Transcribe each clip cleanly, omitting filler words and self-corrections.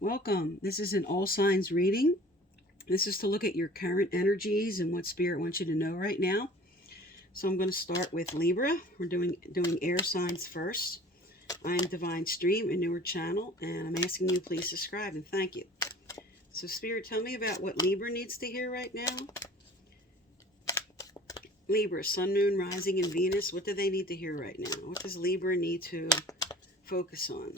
Welcome. This is an all signs reading. This is to look at your current energies and what Spirit wants you to know right now. So I'm going to start with Libra. We're doing air signs first. I'm Divine Stream, a newer channel, and I'm asking you please subscribe and thank you. So Spirit, tell me about what Libra needs to hear right now. Libra, Sun, Moon, Rising, and Venus. What do they need to hear right now? What does Libra need to focus on?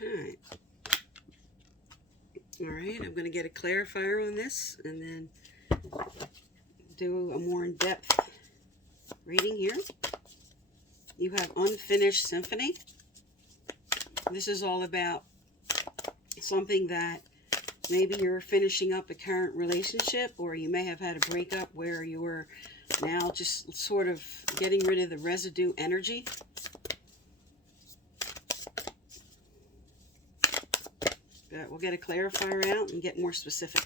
Okay. All right, I'm going to get a clarifier on this and then do a more in-depth reading here. You have Unfinished Symphony. This is all about something that maybe you're finishing up a current relationship, or you may have had a breakup where you were now just sort of getting rid of the residue energy. But we'll get a clarifier out and get more specific.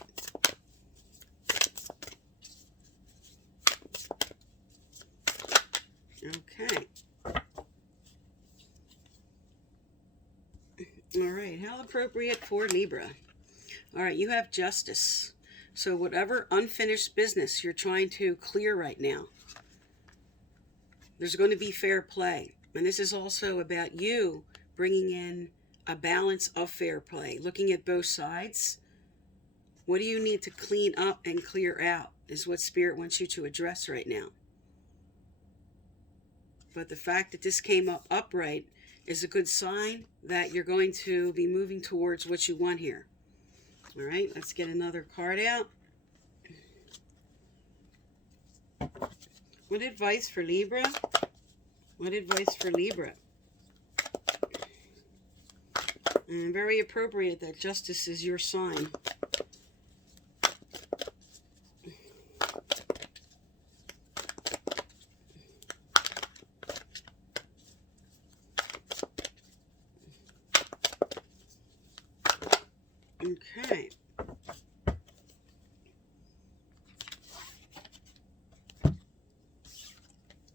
Okay. All right, how appropriate for Libra. All right, you have Justice. So whatever unfinished business you're trying to clear right now, there's going to be fair play. And this is also about you bringing in a balance of fair play, looking at both sides. What do you need to clean up and clear out is what Spirit wants you to address right now. But the fact that this came up upright is a good sign that you're going to be moving towards what you want here. All right, let's get another card out. What advice for Libra? What advice for Libra? And very appropriate that Justice is your sign. Okay.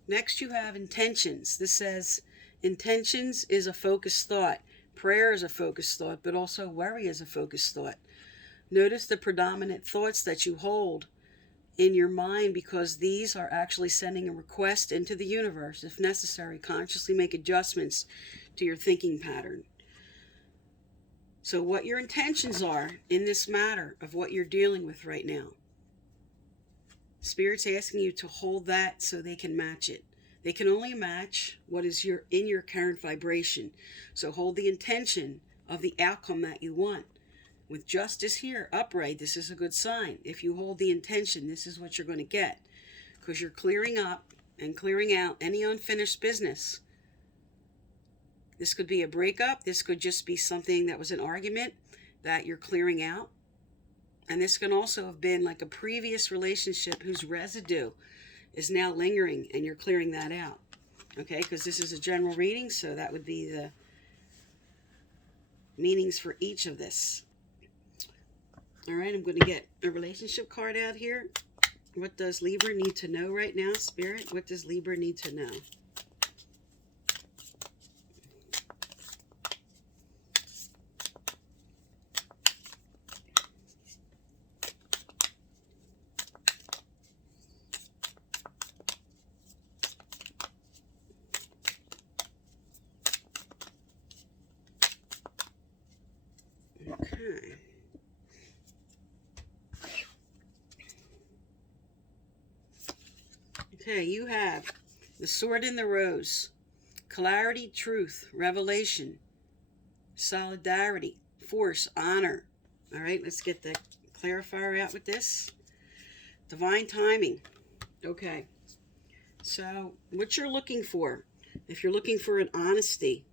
Next you have Intentions. This says, intentions is a focused thought. Prayer is a focused thought, but also worry is a focused thought. Notice the predominant thoughts that you hold in your mind, because these are actually sending a request into the universe. If necessary, consciously make adjustments to your thinking pattern. So what your intentions are in this matter of what you're dealing with right now, Spirit's asking you to hold that so they can match it. They can only match what is in your current vibration. So hold the intention of the outcome that you want. With Justice here, upright, this is a good sign. If you hold the intention, this is what you're going to get. Because you're clearing up and clearing out any unfinished business. This could be a breakup. This could just be something that was an argument that you're clearing out. And this can also have been like a previous relationship whose residue is now lingering, and you're clearing that out. Okay, because this is a general reading, so that would be the meanings for each of this. All right, I'm going to get a relationship card out here. What does Libra need to know right now, Spirit? What does Libra need to know? Okay. Okay, you have the Sword and the Rose. Clarity, truth, revelation, solidarity, force, honor. All right, let's get the clarifier out with this. Divine timing. Okay. So what you're looking for, if you're looking for an honesty,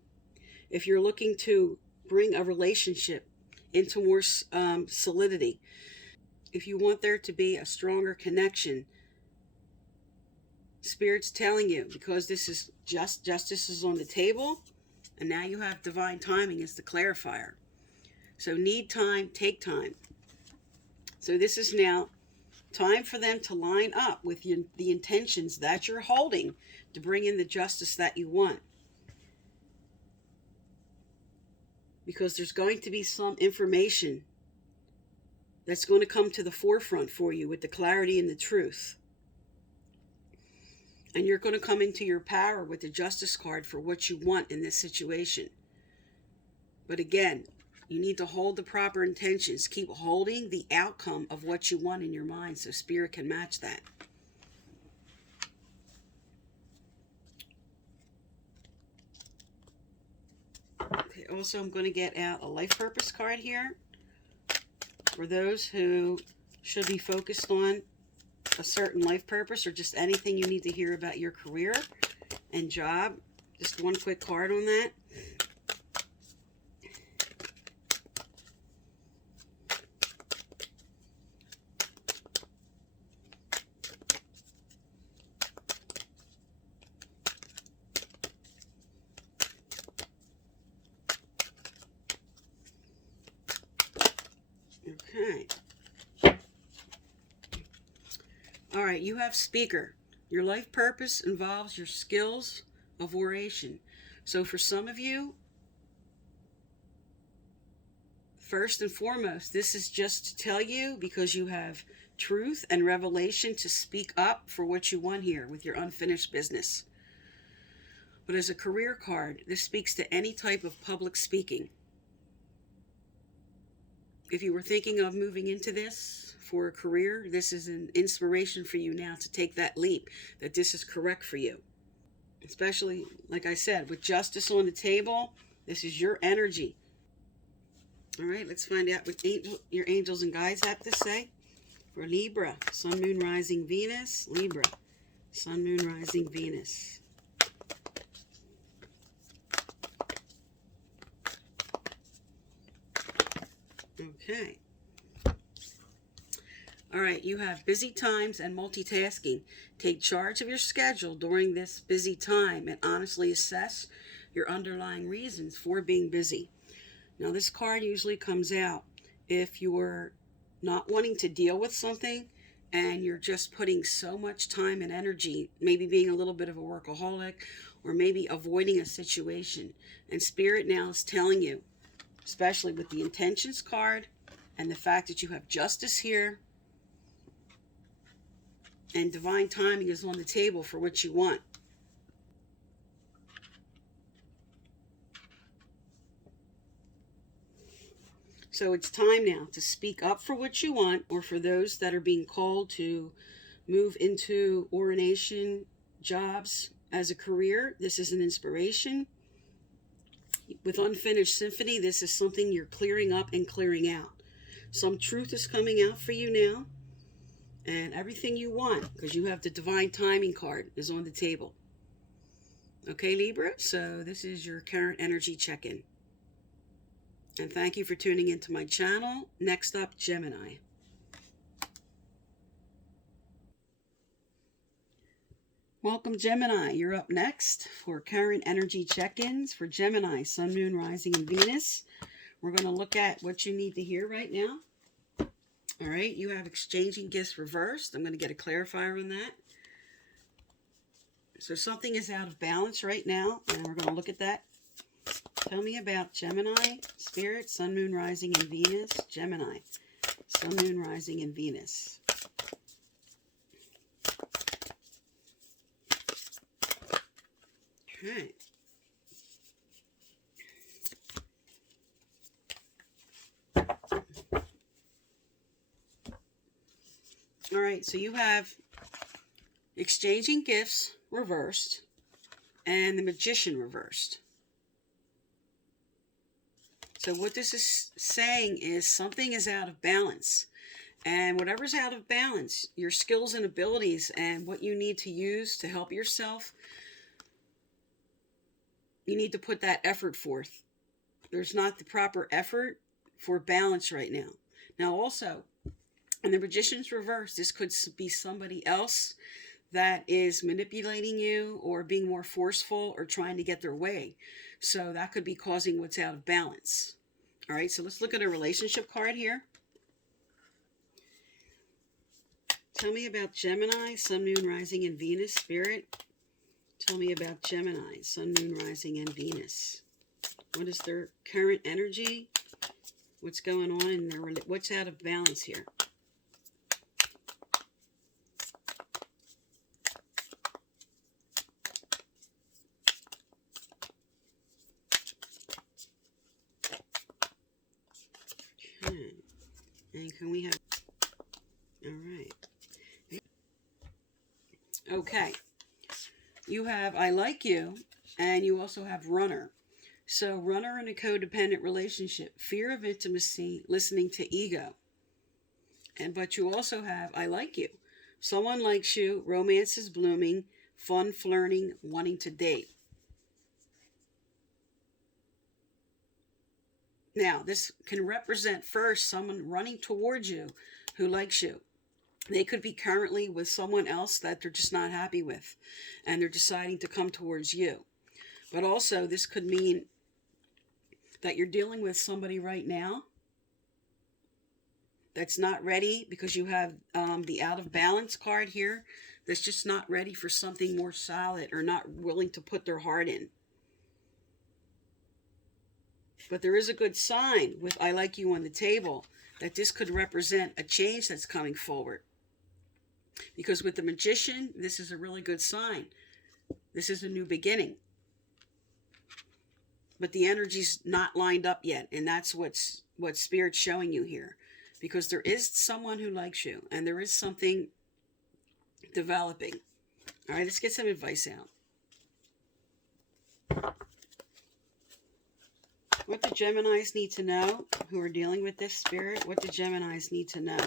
if you're looking to bring a relationship into more solidity, if you want there to be a stronger connection, Spirit's telling you, because this is justice is on the table, and now you have divine timing as the clarifier. So need time, take time. So this is now time for them to line up with the intentions that you're holding to bring in the justice that you want. Because there's going to be some information that's going to come to the forefront for you with the clarity and the truth. And you're going to come into your power with the justice card for what you want in this situation. But again, you need to hold the proper intentions. Keep holding the outcome of what you want in your mind so Spirit can match that. Okay, also, I'm going to get out a life purpose card here for those who should be focused on a certain life purpose or just anything you need to hear about your career and job. Just one quick card on that. Okay. All right, you have speaker. Your life purpose involves your skills of oration. So for some of you, first and foremost, this is just to tell you because you have truth and revelation to speak up for what you want here with your unfinished business. But as a career card, this speaks to any type of public speaking. If you were thinking of moving into this for a career, this is an inspiration for you now to take that leap, that this is correct for you. Especially, like I said, with justice on the table, this is your energy. All right, let's find out what your angels and guides have to say for Libra, Sun, Moon, Rising, Venus. Libra, Sun, Moon, Rising, Venus. Okay. All right, you have busy times and multitasking. Take charge of your schedule during this busy time and honestly assess your underlying reasons for being busy. Now, this card usually comes out if you're not wanting to deal with something and you're just putting so much time and energy, maybe being a little bit of a workaholic or maybe avoiding a situation. And Spirit now is telling you, especially with the intentions card and the fact that you have justice here and divine timing is on the table for what you want. So it's time now to speak up for what you want, or for those that are being called to move into ordination jobs as a career. This is an inspiration. With Unfinished Symphony, this is something you're clearing up and clearing out. Some truth is coming out for you now. And everything you want, because you have the divine timing card, is on the table. Okay, Libra? So this is your current energy check-in. And thank you for tuning into my channel. Next up, Gemini. Welcome, Gemini. You're up next for current energy check-ins for Gemini, Sun, Moon, Rising, and Venus. We're going to look at what you need to hear right now. All right, you have exchanging gifts reversed. I'm going to get a clarifier on that. So something is out of balance right now, and we're going to look at that. Tell me about Gemini, Spirit, Sun, Moon, Rising, and Venus. Gemini, Sun, Moon, Rising, and Venus. Okay. All right, so you have exchanging gifts reversed and the Magician reversed. So what this is saying is something is out of balance. And whatever's out of balance, your skills and abilities and what you need to use to help yourself, you need to put that effort forth. There's not the proper effort for balance right now. Now also, and the Magician's reverse, this could be somebody else that is manipulating you or being more forceful or trying to get their way. So that could be causing what's out of balance. All right, so let's look at a relationship card here. Tell me about Gemini, Sun, Moon, Rising, and Venus. Spirit, tell me about Gemini, Sun, Moon, Rising, and Venus. What is their current energy? What's going on in their, what's out of balance here? Okay. And can we have, all right. Okay. You have I like you, and you also have runner. So runner in a codependent relationship, fear of intimacy, listening to ego. But you also have I like you. Someone likes you, romance is blooming, fun, flirting, wanting to date. Now, this can represent first someone running towards you who likes you. They could be currently with someone else that they're just not happy with, and they're deciding to come towards you. But also, this could mean that you're dealing with somebody right now that's not ready, because you have the out of balance card here, that's just not ready for something more solid or not willing to put their heart in. But there is a good sign with I like you on the table that this could represent a change that's coming forward. Because with the Magician, this is a really good sign. This is a new beginning. But the energy's not lined up yet, and that's what Spirit's showing you here. Because there is someone who likes you, and there is something developing. All right, let's get some advice out. What do Geminis need to know who are dealing with this, Spirit? What do Geminis need to know?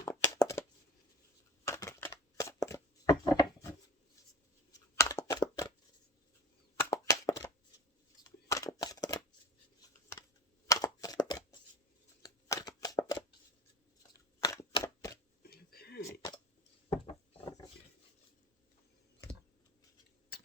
Okay.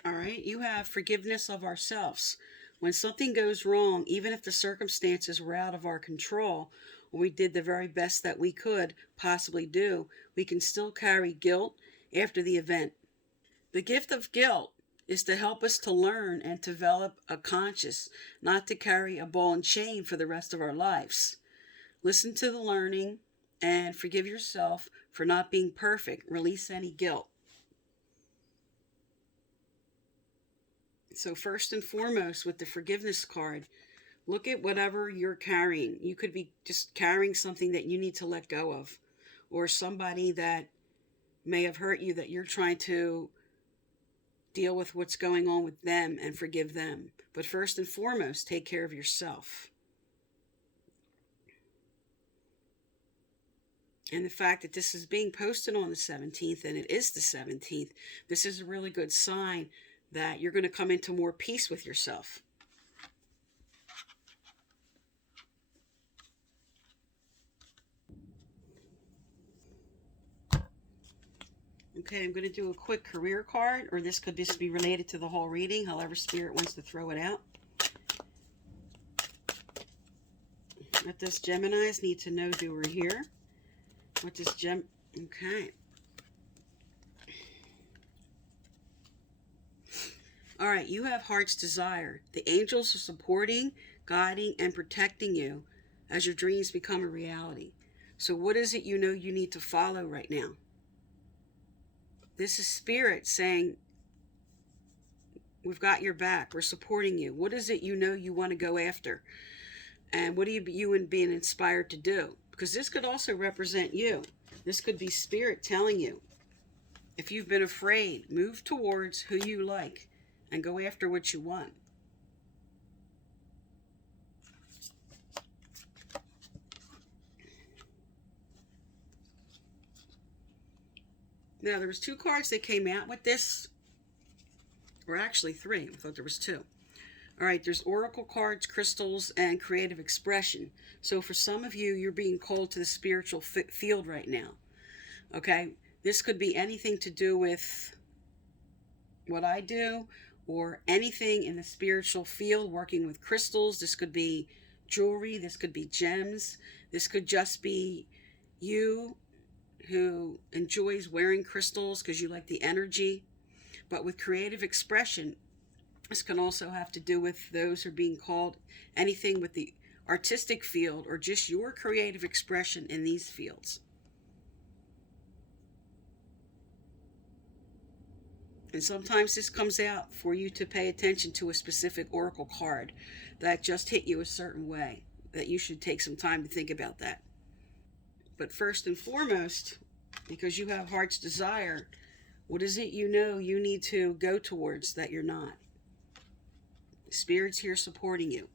All right, you have forgiveness of ourselves. When something goes wrong, even if the circumstances were out of our control, or we did the very best that we could possibly do, we can still carry guilt after the event. The gift of guilt is to help us to learn and develop a conscience, not to carry a ball and chain for the rest of our lives. Listen to the learning and forgive yourself for not being perfect. Release any guilt. So first and foremost, with the forgiveness card, look at whatever you're carrying. You could be just carrying something that you need to let go of, or somebody that may have hurt you that you're trying to deal with what's going on with them and forgive them. But first and foremost, take care of yourself. And the fact that this is being posted on the 17th, and it is the 17th, this is a really good sign that you're going to come into more peace with yourself. Okay, I'm going to do a quick career card, or this could just be related to the whole reading, however Spirit wants to throw it out. What does Geminis need to know we're here? What does Okay. All right, you have heart's desire. The angels are supporting, guiding, and protecting you as your dreams become a reality. So what is it you know you need to follow right now? This is Spirit saying, we've got your back. We're supporting you. What is it you know you want to go after? And what are you being inspired to do? Because this could also represent you. This could be Spirit telling you, if you've been afraid, move towards who you like and go after what you want. Now, there was 2 cards that came out with this, or actually 3. I thought there was 2. All right, there's oracle cards, crystals, and creative expression. So for some of you, you're being called to the spiritual field right now. Okay, this could be anything to do with what I do, or anything in the spiritual field, working with crystals. This could be jewelry, this could be gems, this could just be you who enjoys wearing crystals because you like the energy. But with creative expression, this can also have to do with those who are being called anything with the artistic field or just your creative expression in these fields. And sometimes this comes out for you to pay attention to a specific oracle card that just hit you a certain way, that you should take some time to think about that. But first and foremost, because you have heart's desire, what is it you know you need to go towards that you're not? Spirit's here supporting you.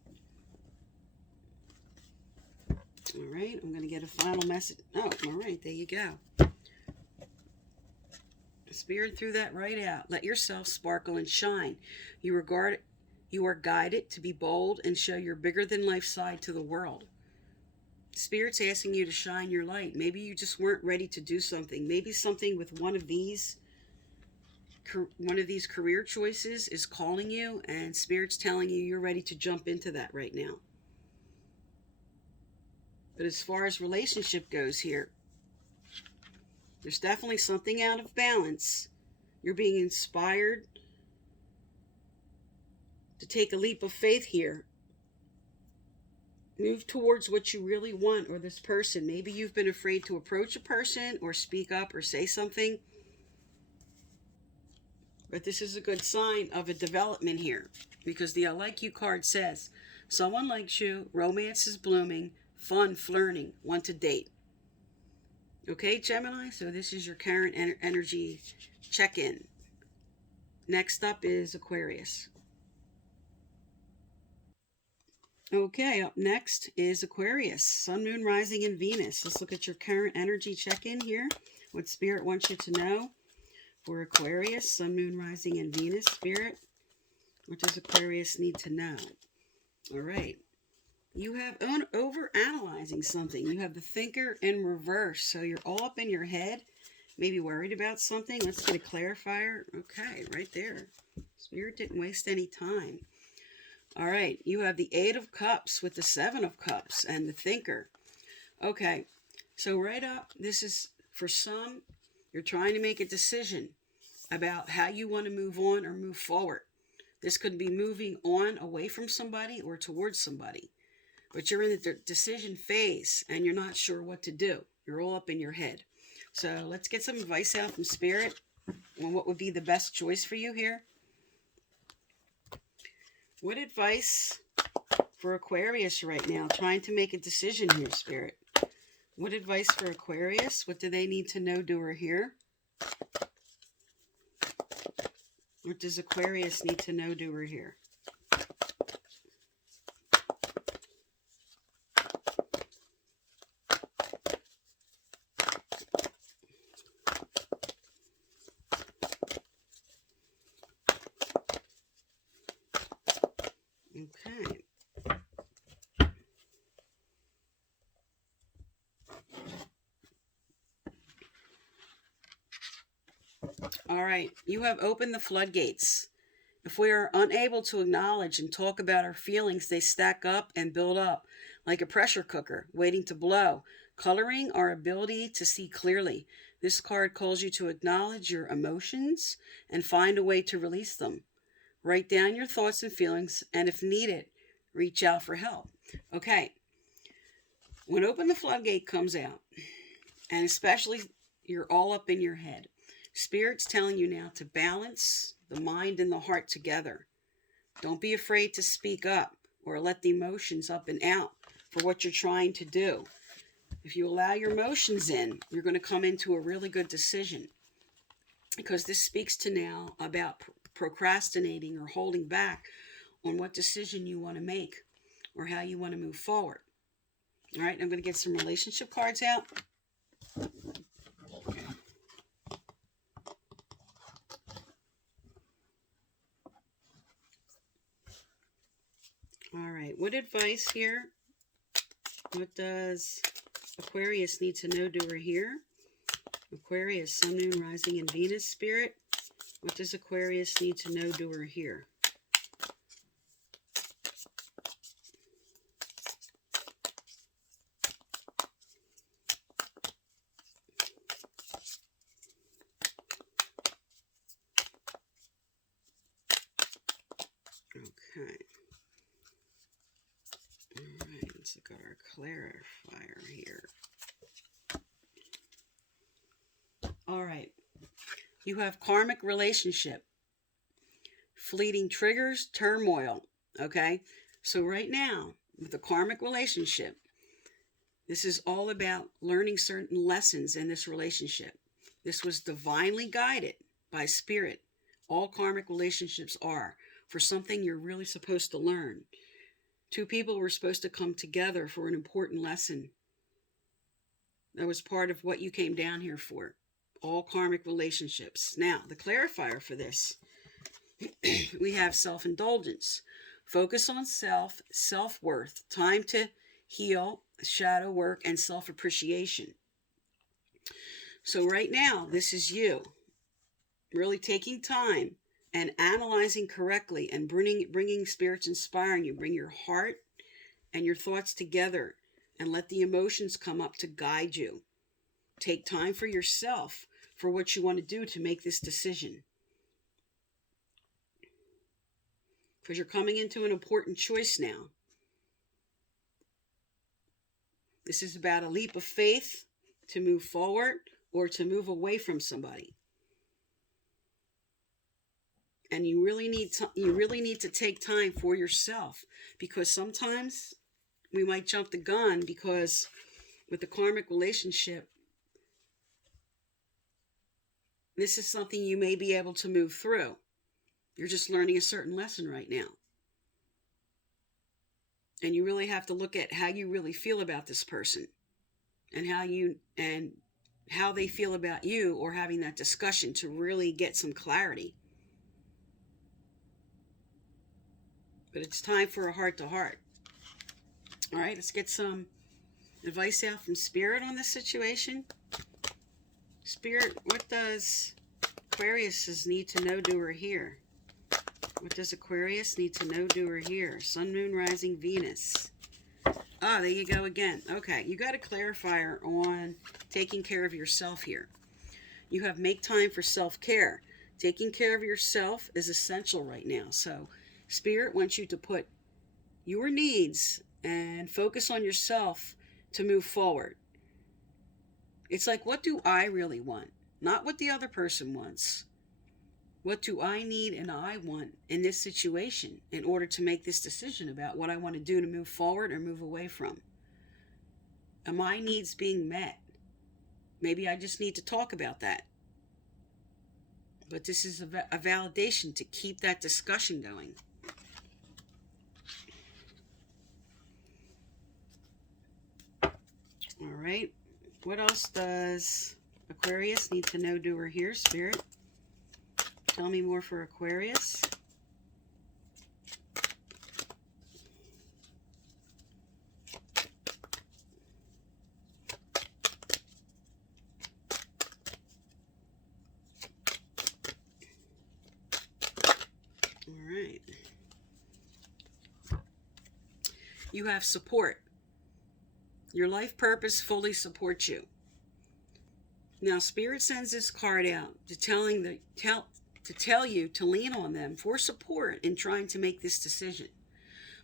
All right, I'm going to get a final message. Oh, all right, there you go. Spirit threw that right out. Let yourself sparkle and shine. You are guided to be bold and show your bigger than life side to the world. Spirit's asking you to shine your light. Maybe you just weren't ready to do something. Maybe something with one of these career choices is calling you, and Spirit's telling you you're ready to jump into that right now. But as far as relationship goes here, there's definitely something out of balance. You're being inspired to take a leap of faith here. Move towards what you really want, or this person. Maybe you've been afraid to approach a person or speak up or say something. But this is a good sign of a development here, because the I like you card says, someone likes you, romance is blooming, fun, flirting, want to date. Okay, Gemini, so this is your current energy check-in. Next up is Aquarius. Okay, up next is Aquarius, Sun, Moon, Rising, and Venus. Let's look at your current energy check-in here. What Spirit wants you to know for Aquarius, Sun, Moon, Rising, and Venus. Spirit, what does Aquarius need to know? All right. You have over-analyzing something. You have the thinker in reverse. So you're all up in your head, maybe worried about something. Let's get a clarifier. Okay, right there. Spirit didn't waste any time. All right, you have the Eight of Cups with the Seven of Cups and the thinker. Okay, so right up, this is for some, you're trying to make a decision about how you want to move on or move forward. This could be moving on away from somebody or towards somebody. But you're in the decision phase and you're not sure what to do. You're all up in your head. So let's get some advice out from Spirit on what would be the best choice for you here. What advice for Aquarius right now? Trying to make a decision here, Spirit. What advice for Aquarius? What do they need to know, do, or hear? What does Aquarius need to know, do, or hear? Okay. All right. You have opened the floodgates. If we are unable to acknowledge and talk about our feelings, they stack up and build up like a pressure cooker waiting to blow, coloring our ability to see clearly. This card calls you to acknowledge your emotions and find a way to release them. Write down your thoughts and feelings, and if needed, reach out for help. Okay. When Open the Floodgate comes out, and especially you're all up in your head, Spirit's telling you now to balance the mind and the heart together. Don't be afraid to speak up or let the emotions up and out for what you're trying to do. If you allow your emotions in, you're going to come into a really good decision, because this speaks to now about procrastinating or holding back on what decision you want to make or how you want to move forward. All right, I'm going to get some relationship cards out. All right, what advice here? What does Aquarius need to know, do, or hear? Aquarius, Sun, Moon, Rising, and Venus, Spirit. What does Aquarius need to know, do, or hear? Okay. All right, let's look at our clarifier here. All right. You have karmic relationship, fleeting triggers, turmoil. Okay. So right now, with the karmic relationship, this is all about learning certain lessons in this relationship. This was divinely guided by spirit. All karmic relationships are for something you're really supposed to learn. Two people were supposed to come together for an important lesson. That was part of what you came down here for. All karmic relationships. Now, the clarifier for this, we have self-indulgence. Focus on self, self-worth, time to heal, shadow work, and self-appreciation. So right now, this is you really taking time and analyzing correctly and bringing spirits inspiring you. Bring your heart and your thoughts together and let the emotions come up to guide you. Take time for yourself for what you want to do to make this decision. Because you're coming into an important choice now. This is about a leap of faith to move forward or to move away from somebody. And you really need to take time for yourself, because sometimes we might jump the gun because with the karmic relationship, this is something you may be able to move through. You're just learning a certain lesson right now. And you really have to look at how you really feel about this person and how they feel about you, or having that discussion to really get some clarity. But it's time for a heart-to-heart. All right, let's get some advice out from Spirit on this situation. Spirit, what does Aquarius need to know, do, or hear? What does Aquarius need to know, do, or hear? Sun, Moon, Rising, Venus. Ah, there you go again. Okay, you got a clarifier on taking care of yourself here. You have make time for self-care. Taking care of yourself is essential right now. So Spirit wants you to put your needs and focus on yourself to move forward. It's like, what do I really want? Not what the other person wants. What do I need and I want in this situation in order to make this decision about what I want to do to move forward or move away from? Are my needs being met? Maybe I just need to talk about that. But this is a validation to keep that discussion going. All right. What else does Aquarius need to know, do, or hear? Spirit, tell me more for Aquarius. All right. You have support. Your life purpose fully supports you. Now, Spirit sends this card out to tell you to lean on them for support in trying to make this decision.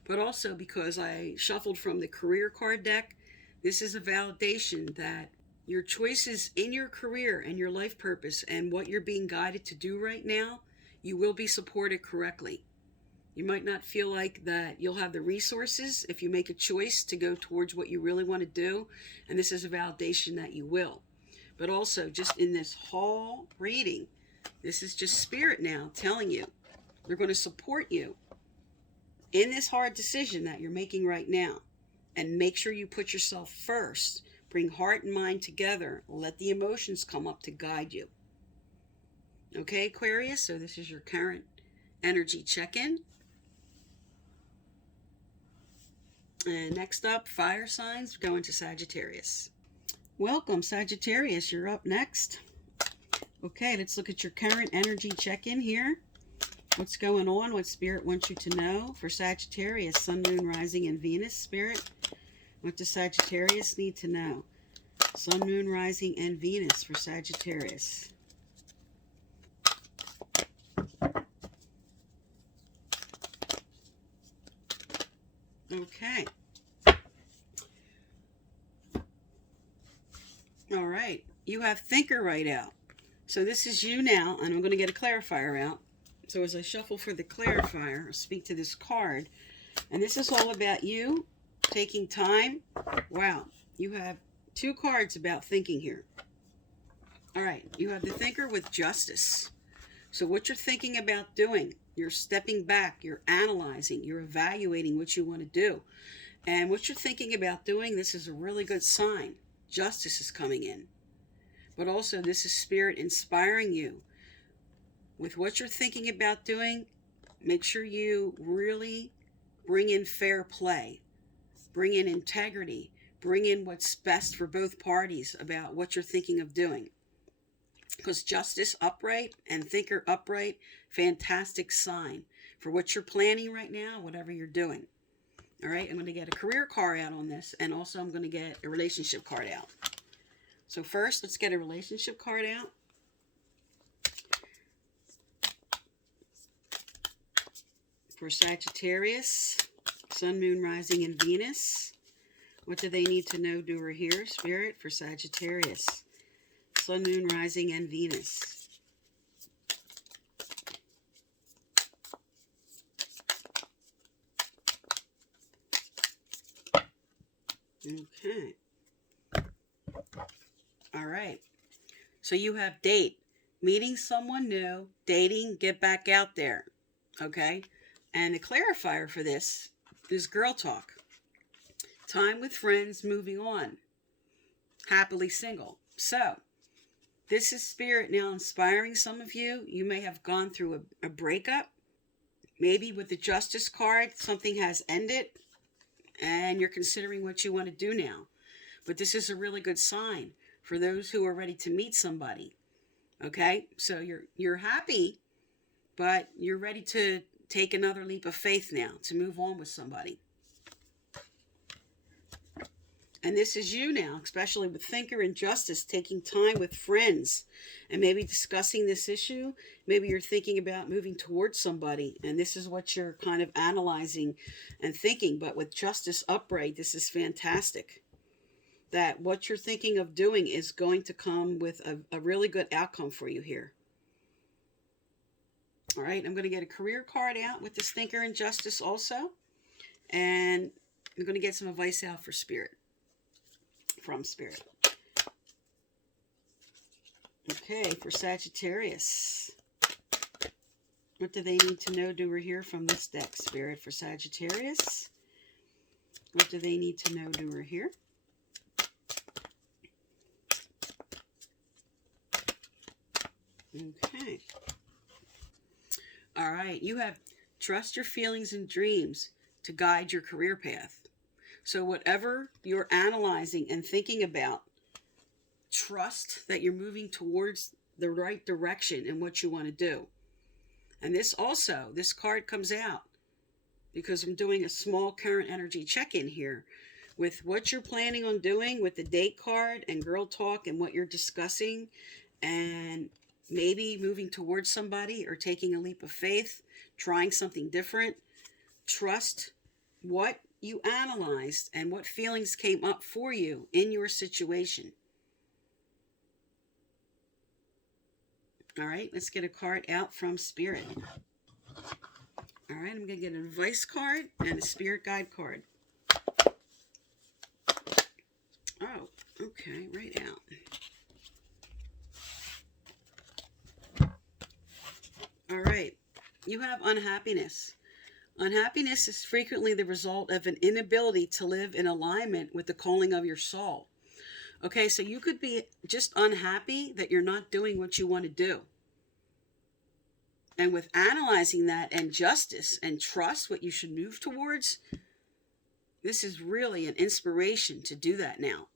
But also, because I shuffled from the career card deck, this is a validation that your choices in your career and your life purpose and what you're being guided to do right now, you will be supported correctly. You might not feel like that you'll have the resources if you make a choice to go towards what you really want to do, and this is a validation that you will. But also, just in this whole reading, this is just Spirit now telling you they're going to support you in this hard decision that you're making right now. And make sure you put yourself first. Bring heart and mind together. Let the emotions come up to guide you. Okay, Aquarius? So this is your current energy check-in. And next up, fire signs, going to Sagittarius. Welcome, Sagittarius. You're up next. Okay, let's look at your current energy check-in here. What's going on? What Spirit wants you to know for Sagittarius, Sun, Moon, Rising, and Venus, Spirit? What does Sagittarius need to know? Sun, Moon, Rising, and Venus for Sagittarius. Okay. All right. You have Thinker right out. So this is you now, and I'm going to get a clarifier out. So as I shuffle for the clarifier, I'll speak to this card. And this is all about you taking time. Wow. You have two cards about thinking here. All right. You have the Thinker with Justice. So what you're thinking about doing, you're stepping back, you're analyzing, you're evaluating what you want to do. And what you're thinking about doing, this is a really good sign. Justice is coming in. But also this is Spirit inspiring you. With what you're thinking about doing, make sure you really bring in fair play. Bring in integrity. Bring in what's best for both parties about what you're thinking of doing. Because Justice upright and Thinker upright, fantastic sign for what you're planning right now, whatever you're doing. All right, I'm going to get a career card out on this, and also I'm going to get a relationship card out. So first, let's get a relationship card out. For Sagittarius, Sun, Moon, Rising, and Venus. What do they need to know, do, or hear, Spirit, for Sagittarius? Sun, Moon, Rising, and Venus. Okay. All right. So you have date, meeting someone new, dating, get back out there. Okay. And the clarifier for this is girl talk. Time with friends, moving on. Happily single. So this is Spirit now inspiring some of you. You may have gone through a breakup. Maybe with the Justice card, something has ended and you're considering what you want to do now. But this is a really good sign for those who are ready to meet somebody. Okay? So you're happy, but you're ready to take another leap of faith now to move on with somebody. And this is you now, especially with Thinker and Justice, taking time with friends and maybe discussing this issue. Maybe you're thinking about moving towards somebody, and this is what you're kind of analyzing and thinking. But with Justice upright, this is fantastic. That what you're thinking of doing is going to come with a really good outcome for you here. All right, I'm going to get a career card out with this Thinker and Justice also. And I'm going to get some advice out for Spirit. From Spirit. Okay, for Sagittarius. What do they need to know, do, or hear from this deck, Spirit, for Sagittarius? What do they need to know, do, or hear? Okay. All right, you have trust your feelings and dreams to guide your career path. So whatever you're analyzing and thinking about, trust that you're moving towards the right direction in what you want to do. And this card comes out because I'm doing a small current energy check-in here with what you're planning on doing with the date card and girl talk and what you're discussing and maybe moving towards somebody or taking a leap of faith, trying something different. Trust what you analyzed and what feelings came up for you in your situation. All right, let's get a card out from Spirit. All right, I'm going to get an advice card and a Spirit guide card. Oh, okay, right out. All right, you have unhappiness. Unhappiness is frequently the result of an inability to live in alignment with the calling of your soul. Okay, so you could be just unhappy that you're not doing what you want to do. And with analyzing that and justice and trust what you should move towards, this is really an inspiration to do that now.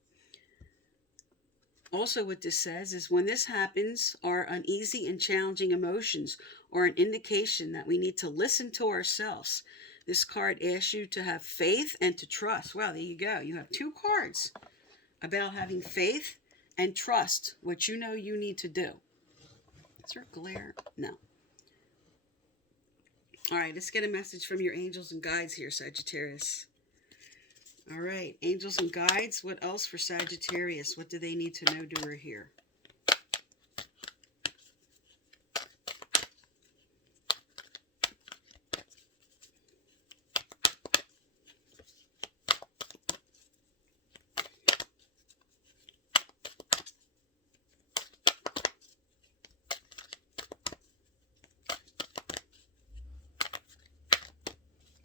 Also, what this says is when this happens, our uneasy and challenging emotions are an indication that we need to listen to ourselves. This card asks you to have faith and to trust. Wow, there you go. You have two cards about having faith and trust what you know you need to do. Is there glare? No. All right, let's get a message from your angels and guides here, Sagittarius. All right, angels and guides. What else for Sagittarius? What do they need to know, do, or hear?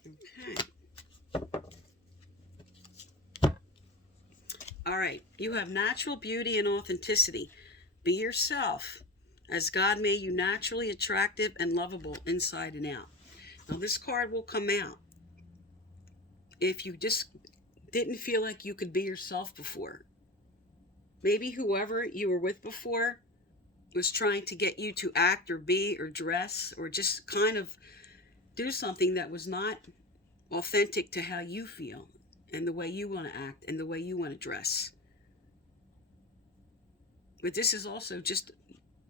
Okay. All right, you have natural beauty and authenticity. Be yourself, as God made you naturally attractive and lovable inside and out. Now, this card will come out if you just didn't feel like you could be yourself before. Maybe whoever you were with before was trying to get you to act or be or dress or just kind of do something that was not authentic to how you feel and the way you want to act and the way you want to dress. But this is also just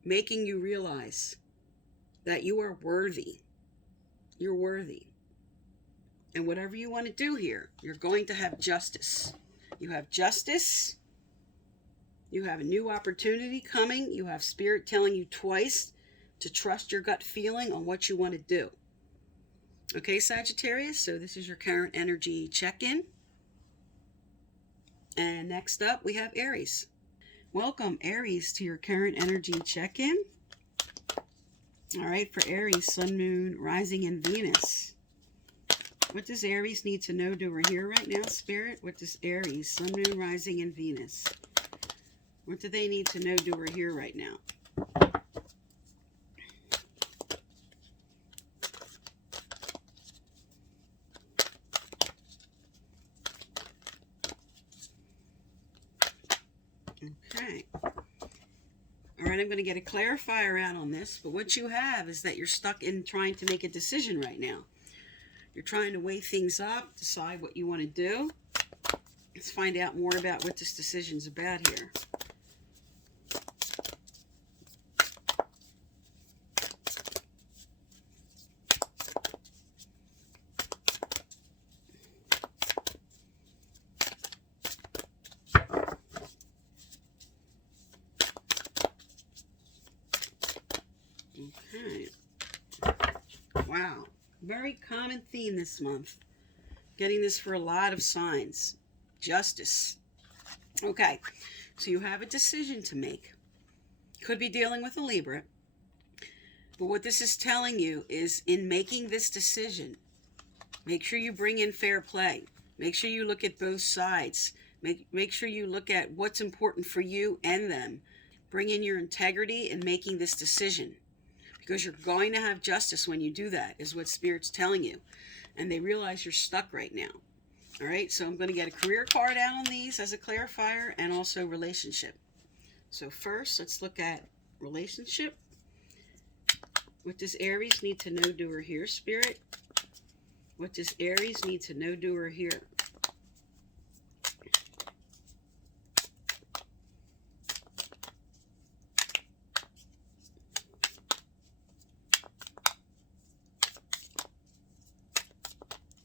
making you realize that you are worthy. You're worthy. And whatever you want to do here, you're going to have justice. You have justice. You have a new opportunity coming. You have Spirit telling you twice to trust your gut feeling on what you want to do. Okay, Sagittarius, so this is your current energy check-in. And next up, we have Aries. Welcome, Aries, to your current energy check-in. All right, for Aries, Sun, Moon, Rising, and Venus. What does Aries need to know, do, or hear right now, Spirit? What does Aries, Sun, Moon, Rising, and Venus? What do they need to know, do, or hear right now? Okay. All right, I'm going to get a clarifier out on this, but what you have is that you're stuck in trying to make a decision right now. You're trying to weigh things up, decide what you want to do. Let's find out more about what this decision's about here. Okay. Wow. Very common theme this month. Getting this for a lot of signs. Justice. Okay. So you have a decision to make. Could be dealing with a Libra. But what this is telling you is in making this decision, make sure you bring in fair play. Make sure you look at both sides. Make sure you look at what's important for you and them. Bring in your integrity in making this decision. Because you're going to have justice when you do that, is what Spirit's telling you. And they realize you're stuck right now. All right, so I'm going to get a career card out on these as a clarifier and also relationship. So first, let's look at relationship. What does Aries need to know, do, or hear, Spirit? What does Aries need to know, do, or hear?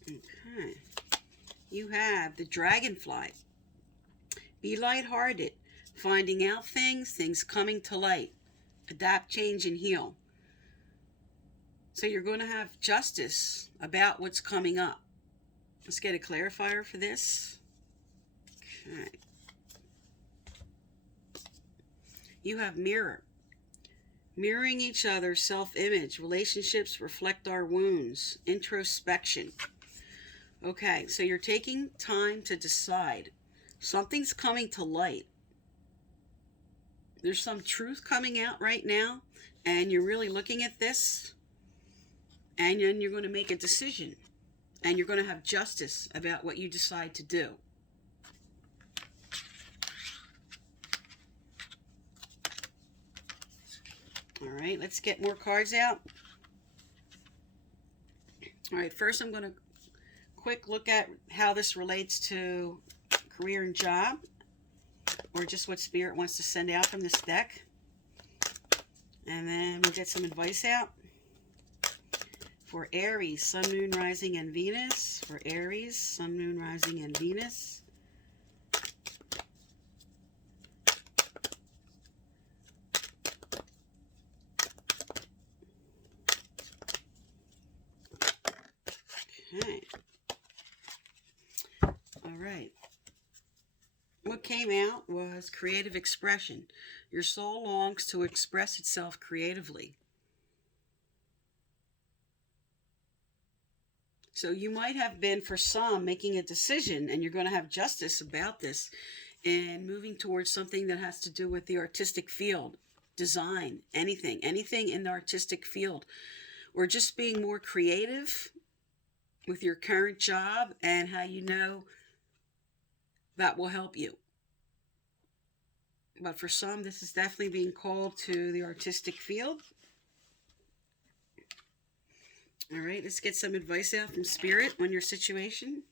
Okay. You have the dragonfly. Be lighthearted. Finding out things coming to light. Adapt, change, and heal. So you're going to have justice about what's coming up. Let's get a clarifier for this. Okay. You have mirror. Mirroring each other, self-image. Relationships reflect our wounds. Introspection. Okay, so you're taking time to decide. Something's coming to light. There's some truth coming out right now, and you're really looking at this, and then you're going to make a decision, and you're going to have justice about what you decide to do. All right, let's get more cards out. All right, first I'm going to quick look at how this relates to career and job, or just what Spirit wants to send out from this deck. And then we'll get some advice out for Aries, Sun, Moon, Rising, and Venus. For Aries, Sun, Moon, Rising, and Venus. Okay. All right. What came out was creative expression. Your soul longs to express itself creatively. So you might have been, for some, making a decision, and you're going to have justice about this, and moving towards something that has to do with the artistic field, design, anything in the artistic field, or just being more creative with your current job and how you know that will help you. But for some, this is definitely being called to the artistic field. All right, let's get some advice out from Spirit on your situation.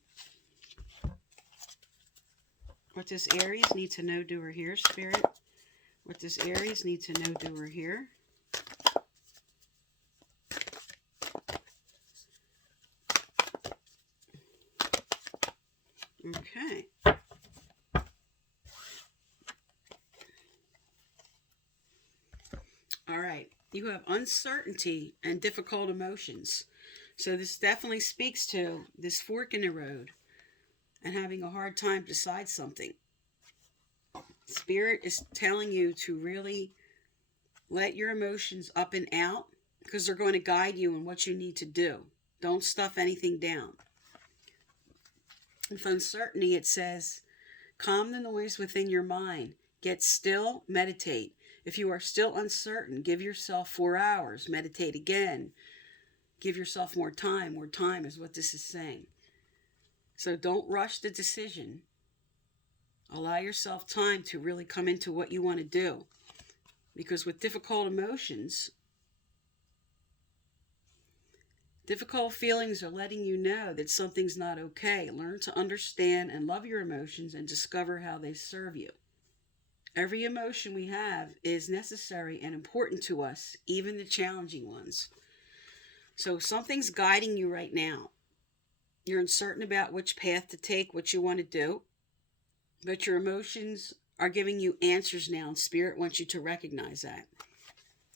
What does Aries need to know, do, or hear, Spirit? What does Aries need to know, do, or hear? Okay. All right. You have uncertainty and difficult emotions. So this definitely speaks to this fork in the road and having a hard time to decide something. Spirit is telling you to really let your emotions up and out, because they're going to guide you in what you need to do. Don't stuff anything down. With uncertainty, it says, calm the noise within your mind. Get still, meditate. If you are still uncertain, give yourself 4 hours. Meditate again. Give yourself more time. More time is what this is saying. So don't rush the decision. Allow yourself time to really come into what you want to do. Because with difficult emotions, difficult feelings are letting you know that something's not okay. Learn to understand and love your emotions and discover how they serve you. Every emotion we have is necessary and important to us, even the challenging ones. So something's guiding you right now. You're uncertain about which path to take, what you want to do, but your emotions are giving you answers now, and Spirit wants you to recognize that.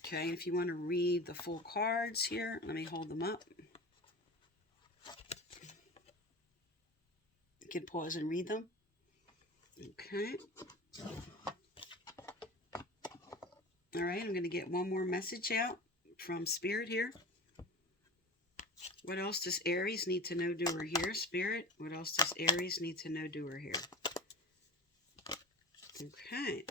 Okay, and if you want to read the full cards here, let me hold them up. You can pause and read them. Okay. All right, I'm going to get one more message out from Spirit here. What else does Aries need to know, do, or hear, Spirit? What else does Aries need to know, do, or hear? Okay.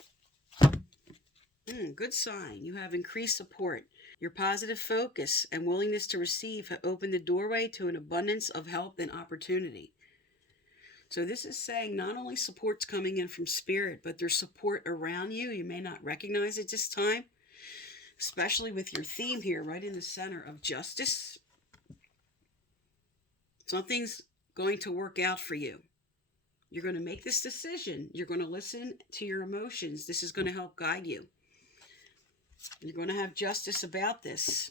Good sign. You have increased support. Your positive focus and willingness to receive have opened the doorway to an abundance of help and opportunity. So this is saying not only support's coming in from Spirit, but there's support around you. You may not recognize it this time, especially with your theme here right in the center of justice. Something's going to work out for you. You're going to make this decision. You're going to listen to your emotions. This is going to help guide you. You're going to have justice about this.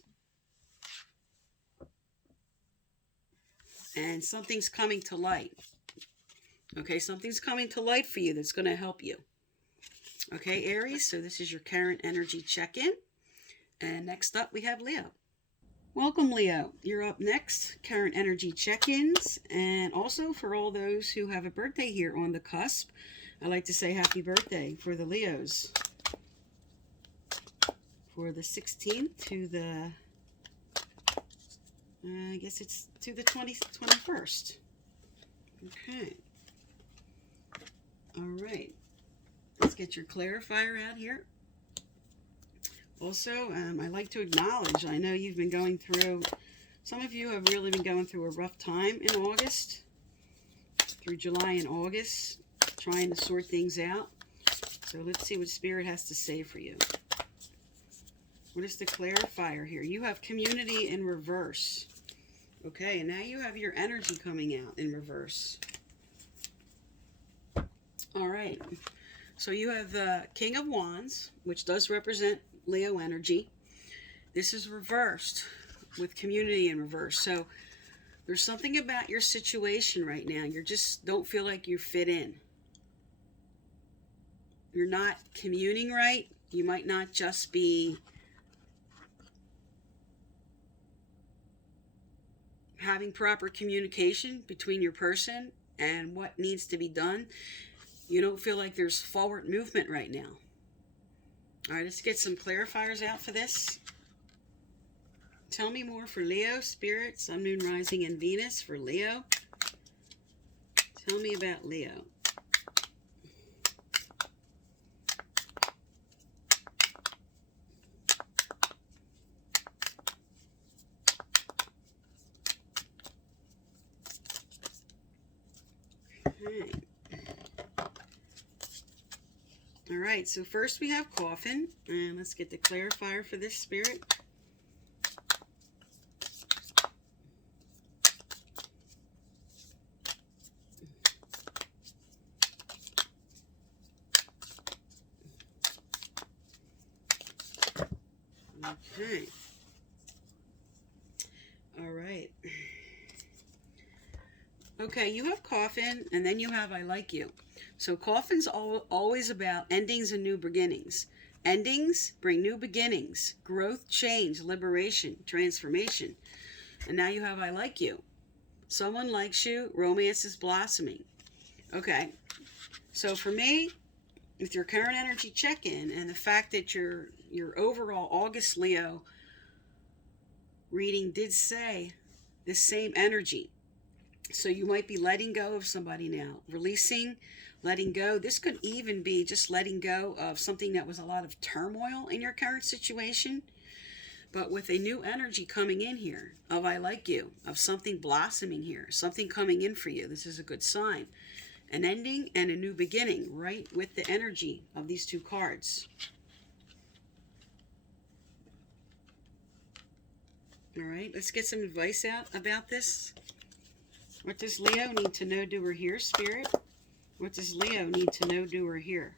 And something's coming to light. Okay, something's coming to light for you that's going to help you. Okay, Aries, so this is your current energy check-in. And next up, we have Leo. Welcome, Leo. You're up next, current energy check-ins. And also for all those who have a birthday here on the cusp, I'd like to say happy birthday for the Leos. For the 16th to the, I guess it's to the 21st. Okay. All right. Let's get your clarifier out here. Also, I'd like to acknowledge, I know you've been going through, some of you have really been going through a rough time in August, through July and August, trying to sort things out. So let's see what Spirit has to say for you. What is the clarifier here? You have community in reverse. Okay, and now you have your energy coming out in reverse. All right. So you have the King of Wands, which does represent Leo energy. This is reversed with community in reverse. So there's something about your situation right now. You just don't feel like you fit in. You're not communing right. You might not just be having proper communication between your person and what needs to be done. You don't feel like there's forward movement right now. All right, let's get some clarifiers out for this. Tell me more for Leo, Spirit, Sun, Moon, Rising, and Venus for Leo. Tell me about Leo. Okay. All right, so first we have Coffin, and let's get the clarifier for this, Spirit. Okay. All right. Okay, you have Coffin, and then you have I Like You. So Coffin's always about endings and new beginnings. Endings bring new beginnings, growth, change, liberation, transformation. And now you have I Like You. Someone likes you, romance is blossoming. Okay, so for me, with your current energy check-in and the fact that your overall August Leo reading did say the same energy. So you might be letting go of somebody now, releasing, letting go. This could even be just letting go of something that was a lot of turmoil in your current situation. But with a new energy coming in here of I Like You, of something blossoming here, something coming in for you. This is a good sign. An ending and a new beginning, right with the energy of these two cards. All right, let's get some advice out about this. What does Leo need to know, do, or hear, Spirit? What does Leo need to know, do, or hear?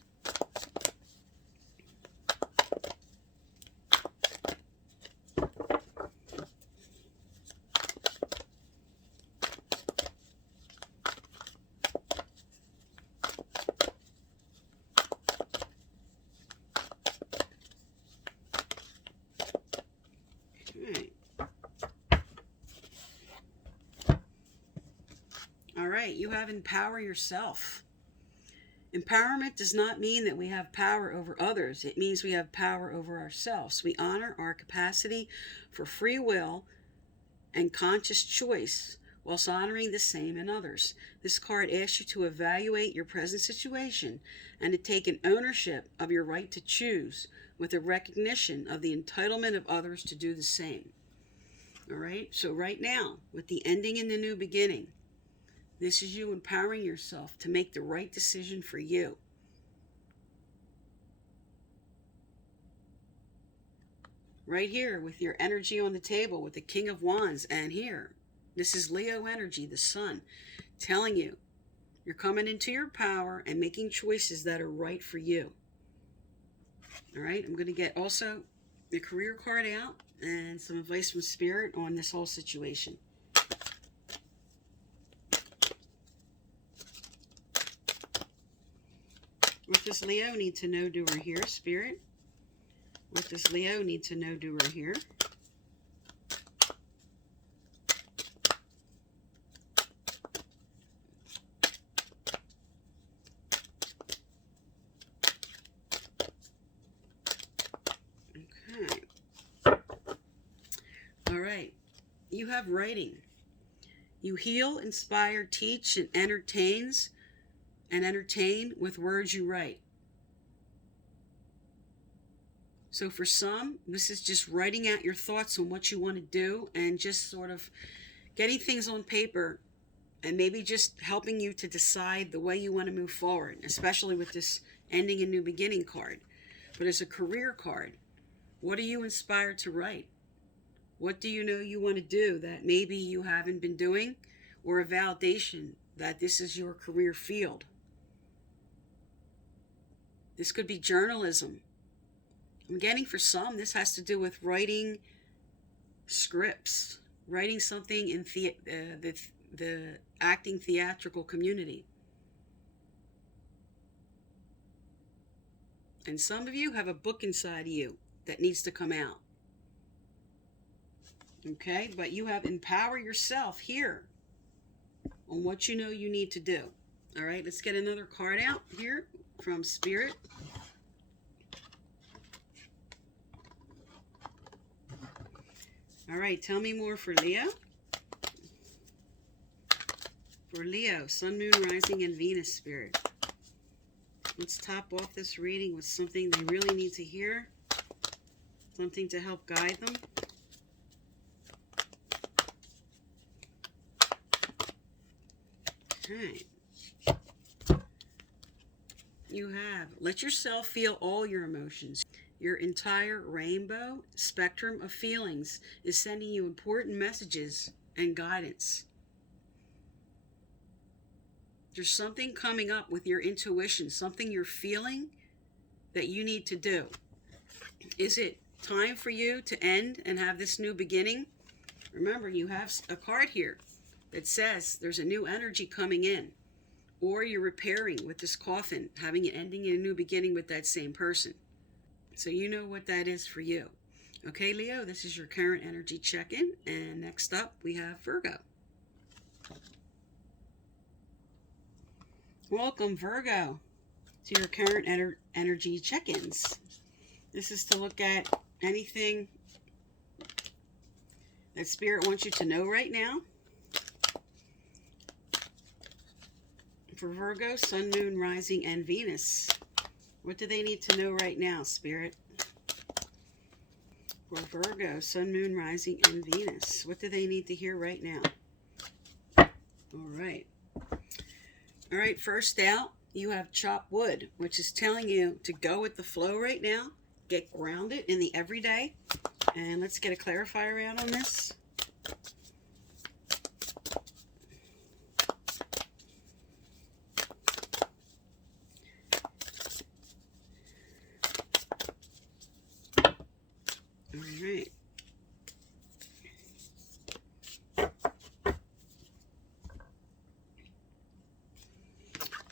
All right, you have empower yourself. Empowerment does not mean that we have power over others. It means we have power over ourselves. We honor our capacity for free will and conscious choice whilst honoring the same in others. This card asks you to evaluate your present situation and to take an ownership of your right to choose with a recognition of the entitlement of others to do the same. All right, so right now, with the ending and the new beginning, this is you empowering yourself to make the right decision for you. Right here with your energy on the table with the King of Wands, and here, this is Leo energy, the Sun, telling you you're coming into your power and making choices that are right for you. All right, I'm going to get also the career card out and some advice from Spirit on this whole situation. What does Leo need to know, do, or hear, Spirit? What does Leo need to know, do, or hear? Okay. All right. You have writing. You heal, inspire, teach, and entertain with words you write. So for some, this is just writing out your thoughts on what you want to do and just sort of getting things on paper and maybe just helping you to decide the way you want to move forward, especially with this ending and new beginning card. But as a career card, What are you inspired to write? What do you know you want to do that maybe you haven't been doing, or a validation that this is your career field? This could be journalism. I'm getting for some, this has to do with writing scripts, writing something in the acting theatrical community. And some of you have a book inside of you that needs to come out. Okay, but you have empower yourself here on what you know you need to do. All right, let's get another card out here from Spirit. All right, tell me more for Leo. For Leo, Sun, Moon, Rising, and Venus, Spirit. Let's top off this reading with something they really need to hear. Something to help guide them. Okay. You have, let yourself feel all your emotions. Your entire rainbow spectrum of feelings is sending you important messages and guidance. There's something coming up with your intuition, something you're feeling that you need to do. Is it time for you to end and have this new beginning? Remember, you have a card here that says there's a new energy coming in. Or you're repairing with this coffin, having an ending and a new beginning with that same person. So you know what that is for you. Okay, Leo, this is your current energy check-in. And next up, we have Virgo. Welcome, Virgo, to your current energy check-ins. This is to look at anything that Spirit wants you to know right now. For Virgo, Sun, Moon, Rising, and Venus. What do they need to know right now, Spirit? For Virgo, Sun, Moon, Rising, and Venus. What do they need to hear right now? All right. All right, first out, you have Chop Wood, which is telling you to go with the flow right now. Get grounded in the everyday. And let's get a clarifier out on this. Alright.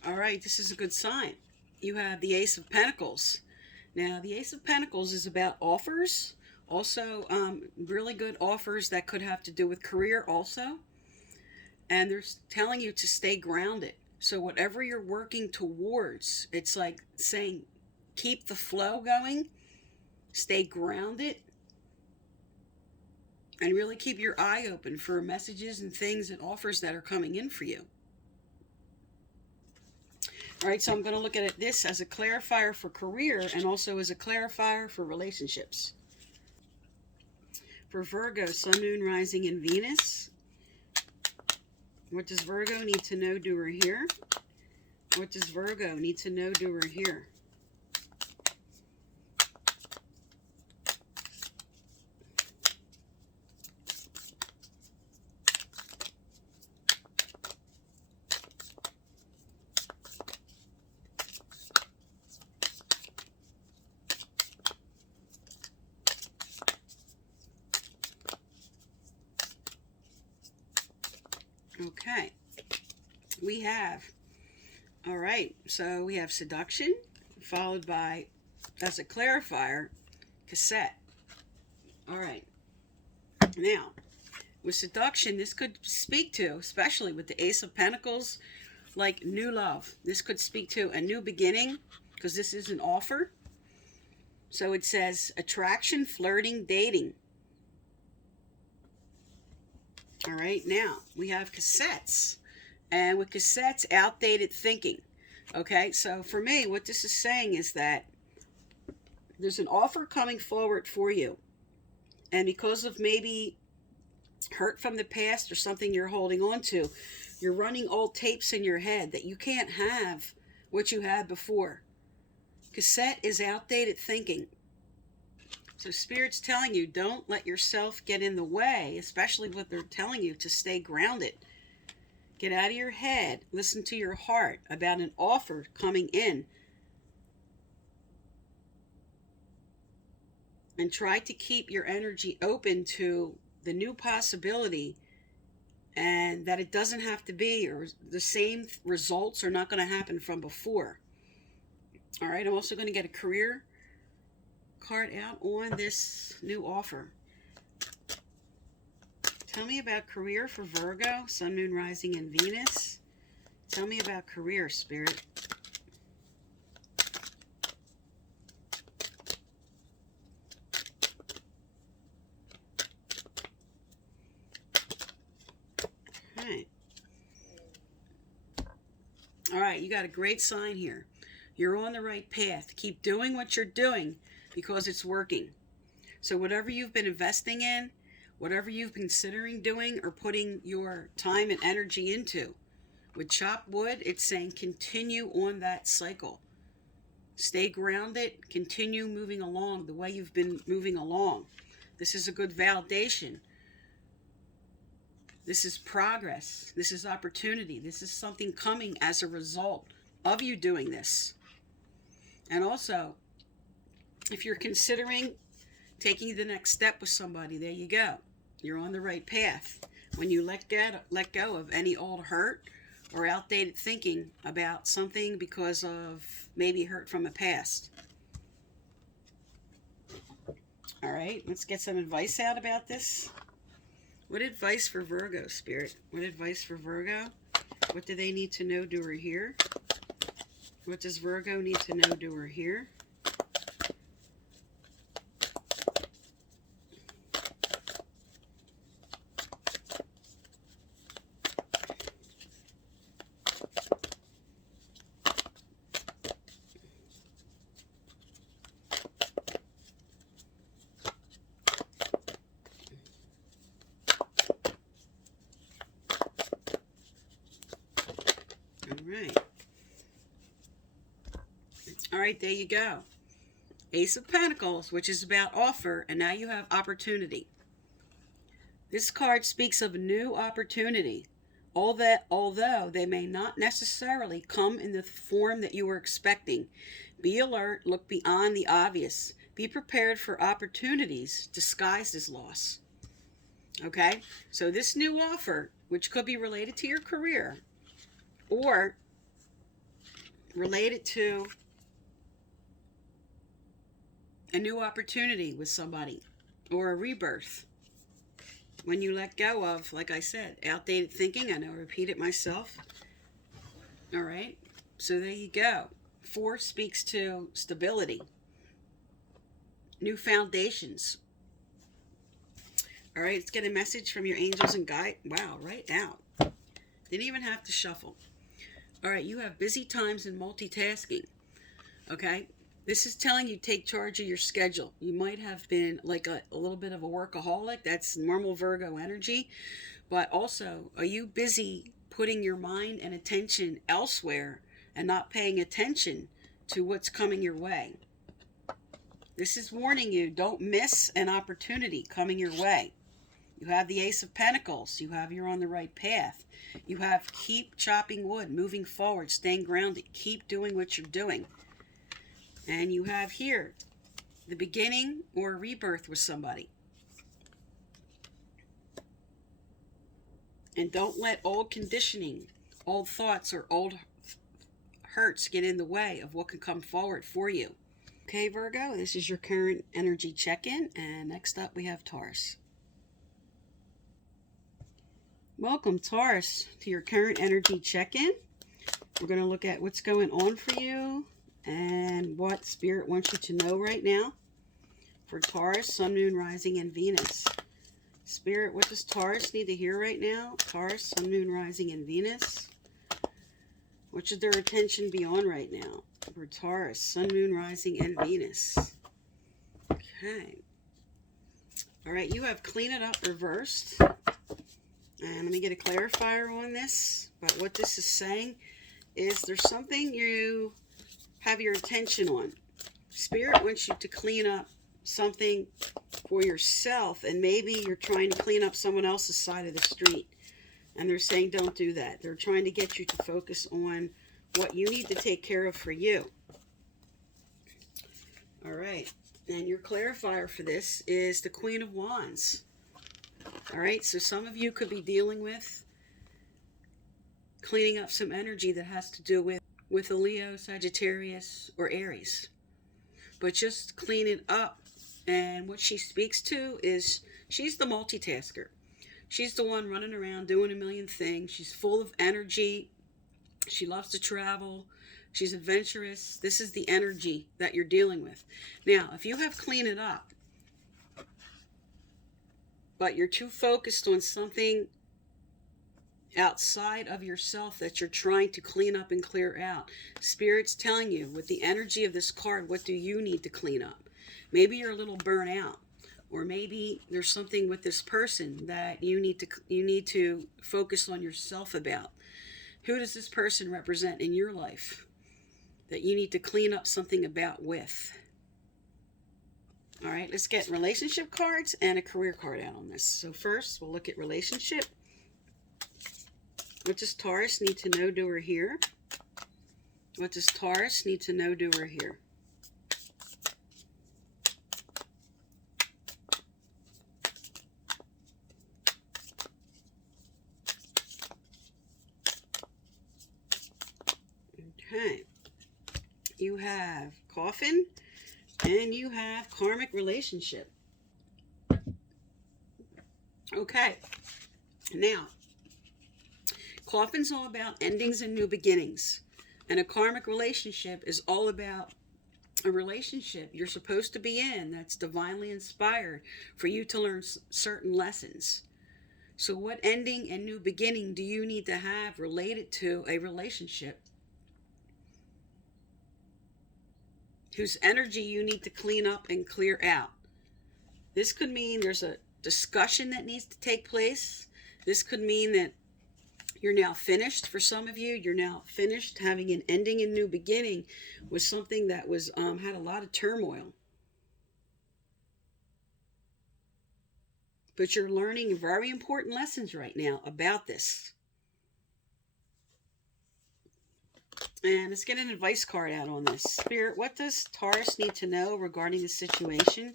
Alright, this is a good sign. You have the Ace of Pentacles. Now, the Ace of Pentacles is about offers. Also, really good offers that could have to do with career also. And they're telling you to stay grounded. So whatever you're working towards, it's like saying, keep the flow going. Stay grounded. And really keep your eye open for messages and things and offers that are coming in for you. All right, so I'm going to look at this as a clarifier for career and also as a clarifier for relationships. For Virgo, Sun, Moon, Rising, and Venus. What does Virgo need to know, do, or hear? What does Virgo need to know, do, or hear? Okay, we have, all right, so we have seduction, followed by, as a clarifier, cassette. All right, now, with seduction, this could speak to, especially with the Ace of Pentacles, like new love. This could speak to a new beginning, because this is an offer. So it says attraction, flirting, dating. All right, now we have cassettes, and with cassettes, outdated thinking. Okay, so for me, what this is saying is that there's an offer coming forward for you, and because of maybe hurt from the past or something you're holding on to, you're running old tapes in your head that you can't have what you had before. Cassette is outdated thinking. So Spirit's telling you, don't let yourself get in the way, especially what they're telling you to stay grounded. Get out of your head. Listen to your heart about an offer coming in. And try to keep your energy open to the new possibility, and that it doesn't have to be, or the same results are not going to happen from before. All right, I'm also going to get a career card out on this new offer. Tell me about career for Virgo, Sun, Moon, Rising, and Venus. Tell me about career, Spirit. All right, you got a great sign here. You're on the right path. Keep doing what you're doing because it's working. So whatever you've been investing in, whatever you've been considering doing or putting your time and energy into, with chopped wood, it's saying continue on that cycle. Stay grounded. Continue moving along the way you've been moving along. This is a good validation. This is progress. This is opportunity. This is something coming as a result of you doing this. And also, if you're considering taking the next step with somebody, there you go. You're on the right path. When you let go of any old hurt or outdated thinking about something because of maybe hurt from the past. All right, let's get some advice out about this. What advice for Virgo, Spirit? What advice for Virgo? What do they need to know, do, or hear? What does Virgo need to know, do, or hear? All right, there you go. Ace of Pentacles, which is about offer, and now you have opportunity. This card speaks of a new opportunity, although they may not necessarily come in the form that you were expecting. Be alert, look beyond the obvious. Be prepared for opportunities disguised as loss. Okay, so this new offer, which could be related to your career or related to a new opportunity with somebody or a rebirth. When you let go of, like I said, outdated thinking. I know I repeat it myself. All right, so there you go. 4 speaks to stability, new foundations. All right, let's get a message from your angels and guide. Wow, right out. Didn't even have to shuffle. All right, you have busy times and multitasking. Okay, this is telling you take charge of your schedule. You might have been like a little bit of a workaholic. That's normal Virgo energy. But also, are you busy putting your mind and attention elsewhere and not paying attention to what's coming your way? This is warning you, don't miss an opportunity coming your way. You have the Ace of Pentacles. You have you're on the right path. You have keep chopping wood, moving forward, staying grounded. Keep doing what you're doing. And you have here the beginning or rebirth with somebody. And don't let old conditioning, old thoughts, or old hurts get in the way of what can come forward for you. Okay, Virgo, this is your current energy check-in. And next up we have Taurus. Welcome, Taurus, to your current energy check-in. We're going to look at what's going on for you and what Spirit wants you to know right now for Taurus, Sun, Moon, Rising, and Venus. Spirit, what does Taurus need to hear right now? Taurus, Sun, Moon, Rising, and Venus. What should their attention be on right now for Taurus, Sun, Moon, Rising, and Venus? Okay. All right, you have Clean It Up reversed. And let me get a clarifier on this. But what this is saying is there's something you have your attention on. Spirit wants you to clean up something for yourself, and maybe you're trying to clean up someone else's side of the street, and they're saying don't do that. They're trying to get you to focus on what you need to take care of for you. All right, and your clarifier for this is the Queen of Wands. All right, so some of you could be dealing with cleaning up some energy that has to do with a Leo, Sagittarius, or Aries. But just clean it up. And what she speaks to is she's the multitasker. She's the one running around doing a million things. She's full of energy. She loves to travel. She's adventurous. This is the energy that you're dealing with. Now, if you have clean it up, but you're too focused on something outside of yourself that you're trying to clean up and clear out, Spirit's telling you, with the energy of this card, what do you need to clean up? Maybe you're a little burnt out, or maybe there's something with this person that you need to focus on yourself about. Who does this person represent in your life that you need to clean up something about with? All right, let's get relationship cards and a career card out on this. So first, we'll look at relationship. What does Taurus need to know, do, or hear? What does Taurus need to know, do, or hear? Okay. You have Coffin, and you have Karmic Relationship. Okay. Now, Coffin's all about endings and new beginnings. And a karmic relationship is all about a relationship you're supposed to be in that's divinely inspired for you to learn certain lessons. So what ending and new beginning do you need to have related to a relationship whose energy you need to clean up and clear out? This could mean there's a discussion that needs to take place. This could mean that you're now finished. For some of you, you're now finished having an ending and new beginning with something that was had a lot of turmoil. But you're learning very important lessons right now about this. And let's get an advice card out on this. Spirit, what does Taurus need to know regarding the situation?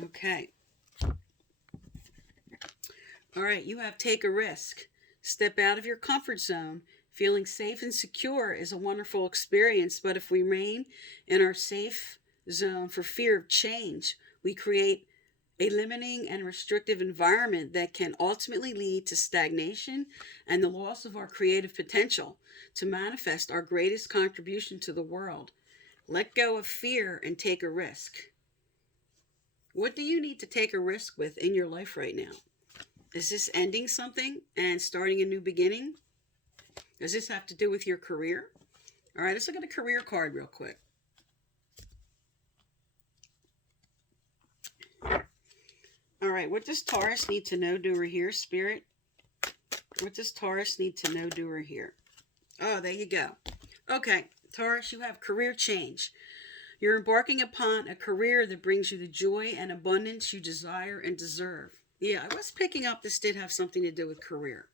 Okay. All right, you have take a risk. Step out of your comfort zone. Feeling safe and secure is a wonderful experience, but if we remain in our safe zone for fear of change, we create a limiting and restrictive environment that can ultimately lead to stagnation and the loss of our creative potential to manifest our greatest contribution to the world. Let go of fear and take a risk. What do you need to take a risk with in your life right now? Is this ending something and starting a new beginning? Does this have to do with your career? All right, let's look at a career card real quick. All right, what does Taurus need to know, do, or hear, Spirit? What does Taurus need to know, do, or hear? Oh, there you go. Okay, Taurus, you have career change. You're embarking upon a career that brings you the joy and abundance you desire and deserve. Yeah, I was picking up this did have something to do with career.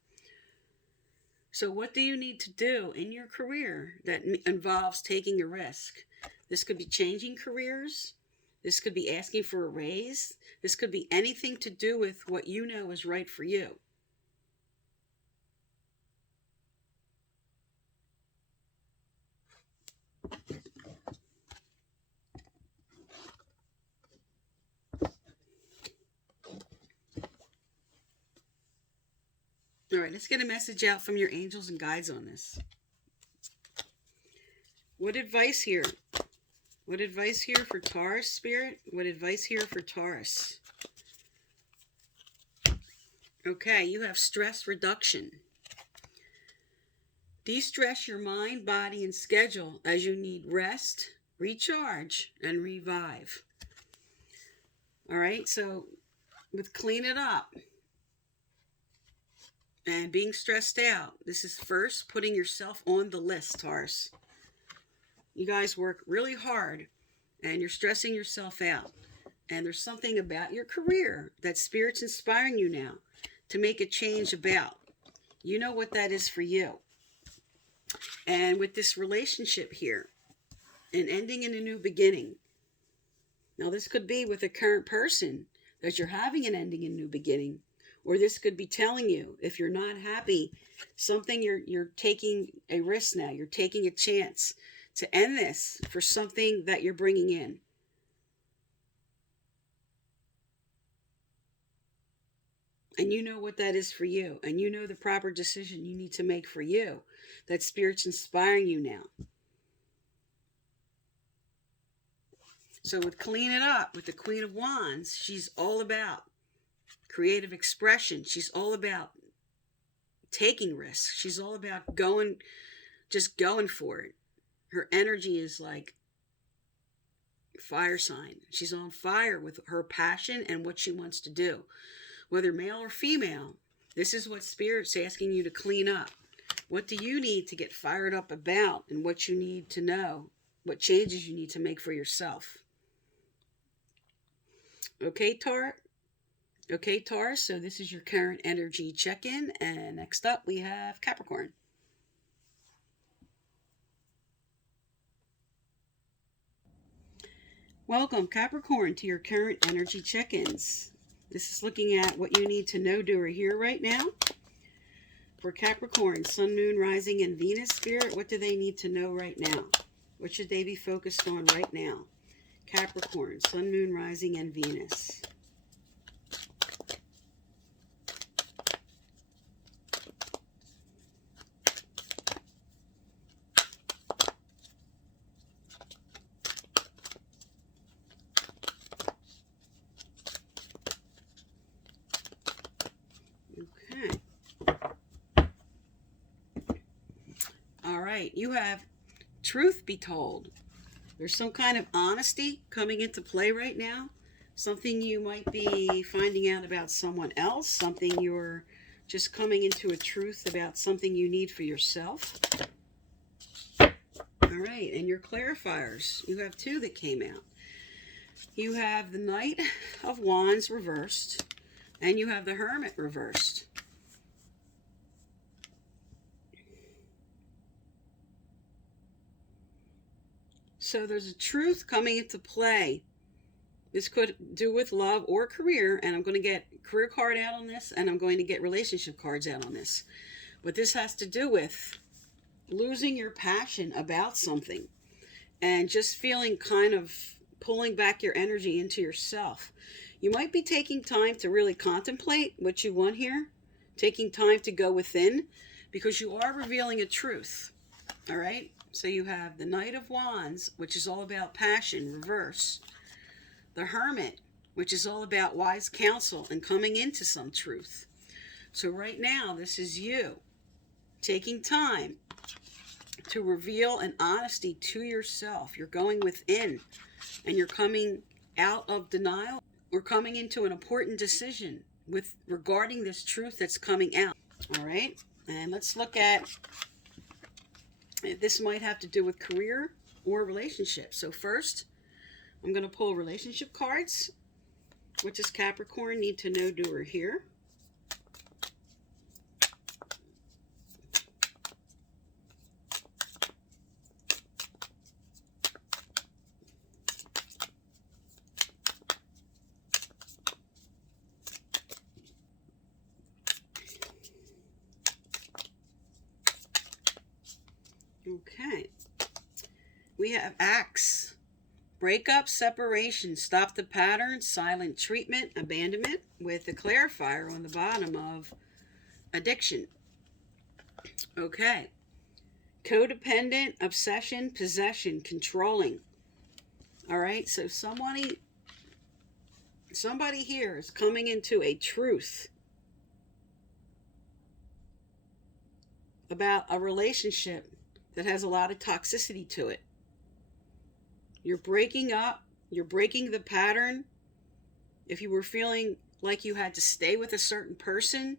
So what do you need to do in your career that involves taking a risk? This could be changing careers. This could be asking for a raise. This could be anything to do with what you know is right for you. All right, let's get a message out from your angels and guides on this. What advice here? What advice here for Taurus, Spirit? What advice here for Taurus? Okay, you have stress reduction. De-stress your mind, body, and schedule as you need rest, recharge, and revive. All right, so with clean it up and being stressed out, this is first putting yourself on the list, Taurus. You guys work really hard and you're stressing yourself out. And there's something about your career that Spirit's inspiring you now to make a change about. You know what that is for you. And with this relationship here, an ending and a new beginning. Now, this could be with a current person that you're having an ending and new beginning. Or this could be telling you, if you're not happy, something you're taking a risk now. You're taking a chance to end this for something that you're bringing in. And you know what that is for you. And you know the proper decision you need to make for you. That Spirit's inspiring you now. So with Clean It Up, with the Queen of Wands, she's all about creative expression. She's all about taking risks. She's all about just going for it. Her energy is like fire sign. She's on fire with her passion and what she wants to do. Whether male or female, this is what Spirit's asking you to clean up. What do you need to get fired up about, and what you need to know, what changes you need to make for yourself. Okay, Taurus, so this is your current energy check-in, and next up we have Capricorn. Welcome, Capricorn, to your current energy check-ins. This is looking at what you need to know, do, or hear right now. For Capricorn, Sun, Moon, Rising, and Venus, Spirit, what do they need to know right now? What should they be focused on right now? Capricorn, Sun, Moon, Rising, and Venus. Okay. All right. You have truth be told. There's some kind of honesty coming into play right now. Something you might be finding out about someone else. Something you're just coming into a truth about, something you need for yourself. All right. And your clarifiers. You have two that came out. You have the Knight of Wands reversed. And you have the Hermit reversed. So there's a truth coming into play. This could do with love or career, and I'm going to get career card out on this, and I'm going to get relationship cards out on this. But this has to do with losing your passion about something and just feeling kind of pulling back your energy into yourself. You might be taking time to really contemplate what you want here, taking time to go within, because you are revealing a truth. All right? So you have the Knight of Wands, which is all about passion, reverse. The Hermit, which is all about wise counsel and coming into some truth. So right now, this is you taking time to reveal an honesty to yourself. You're going within, and you're coming out of denial. We're coming into an important decision regarding this truth that's coming out. All right? And let's look at if this might have to do with career or relationship. So first, I'm going to pull relationship cards. What does Capricorn need to know, do, or hear? Okay. We have Axe. Breakup, separation, stop the pattern, silent treatment, abandonment, with the clarifier on the bottom of addiction. Okay. Codependent, obsession, possession, controlling. All right. So somebody here is coming into a truth about a relationship that has a lot of toxicity to it. You're breaking up. You're breaking the pattern. If you were feeling like you had to stay with a certain person,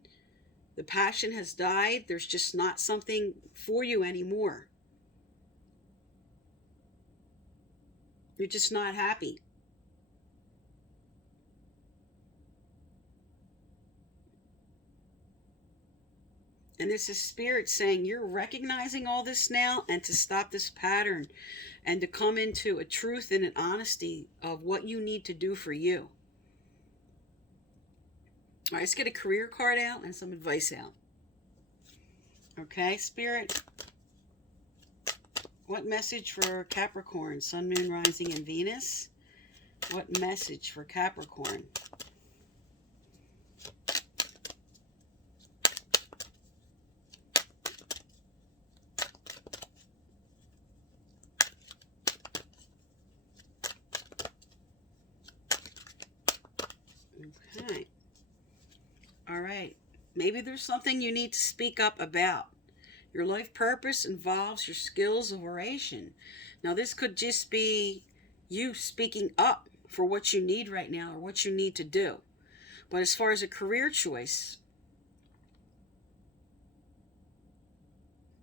the passion has died. There's just not something for you anymore. You're just not happy. And this is Spirit saying you're recognizing all this now, and to stop this pattern and to come into a truth and an honesty of what you need to do for you. All right, let's get a career card out and some advice out. Okay, Spirit. What message for Capricorn, Sun, Moon, Rising, and Venus? What message for Capricorn? Okay. All right. Maybe there's something you need to speak up about. Your life purpose involves your skills of oration. Now, this could just be you speaking up for what you need right now or what you need to do. But as far as a career choice,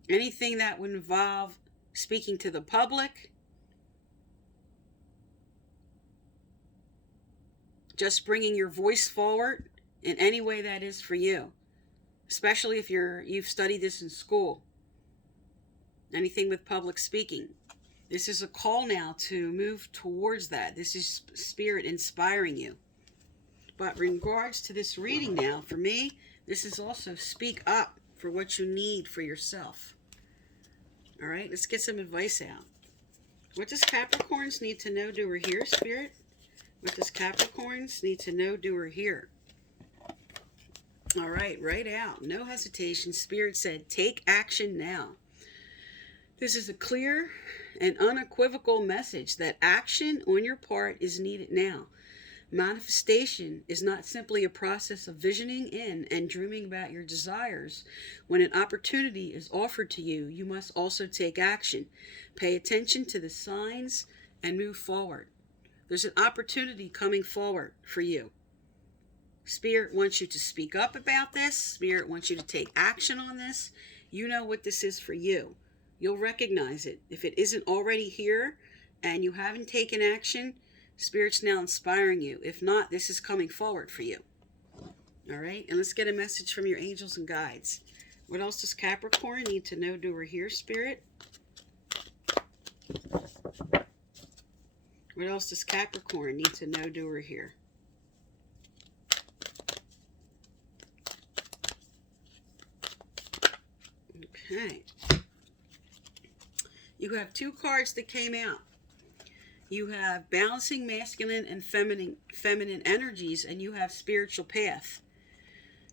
anything that would involve speaking to the public, just bringing your voice forward in any way that is for you, especially if you've studied this in school. Anything with public speaking. This is a call now to move towards that. This is Spirit inspiring you. But in regards to this reading now, for me, this is also speak up for what you need for yourself. All right, let's get some advice out. What does Capricorns need to know, do, or hear, Spirit? What does Capricorns need to know, do, or hear? All right, right out. No hesitation. Spirit said, take action now. This is a clear and unequivocal message that action on your part is needed now. Manifestation is not simply a process of visioning in and dreaming about your desires. When an opportunity is offered to you, you must also take action. Pay attention to the signs and move forward. There's an opportunity coming forward for you. Spirit wants you to speak up about this. Spirit wants you to take action on this. You know what this is for you. You'll recognize it. If it isn't already here and you haven't taken action, Spirit's now inspiring you. If not, this is coming forward for you. All right? And let's get a message from your angels and guides. What else does Capricorn need to know, do, or hear, Spirit? What else does Capricorn need to know, do, or hear? Okay. You have two cards that came out. You have balancing masculine and feminine energies, and you have spiritual path.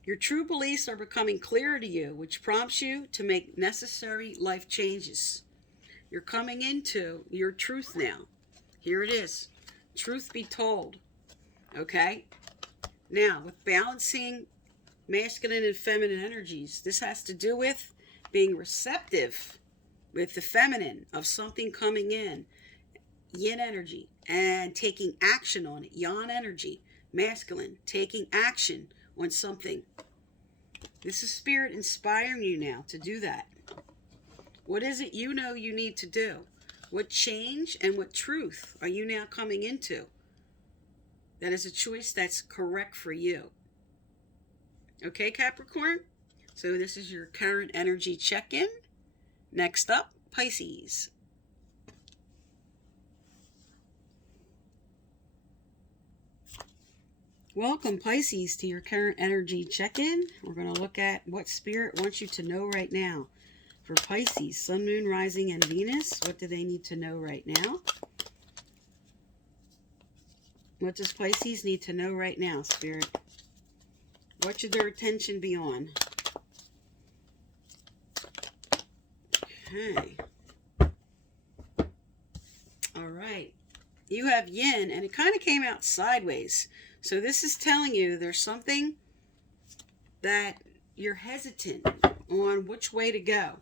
Your true beliefs are becoming clearer to you, which prompts you to make necessary life changes. You're coming into your truth now. Here it is. Truth be told. Okay? Now, with balancing masculine and feminine energies, this has to do with being receptive with the feminine of something coming in, yin energy, and taking action on it, yang energy, masculine, taking action on something. This is Spirit inspiring you now to do that. What is it you know you need to do? What change and what truth are you now coming into? That is a choice that's correct for you. Okay, Capricorn? So this is your current energy check-in. Next up, Pisces. Welcome, Pisces, to your current energy check-in. We're going to look at what Spirit wants you to know right now. For Pisces, Sun, Moon, Rising, and Venus, what do they need to know right now? What does Pisces need to know right now, Spirit? What should their attention be on? Okay. All right. You have yin, and it kind of came out sideways. So this is telling you there's something that you're hesitant on which way to go.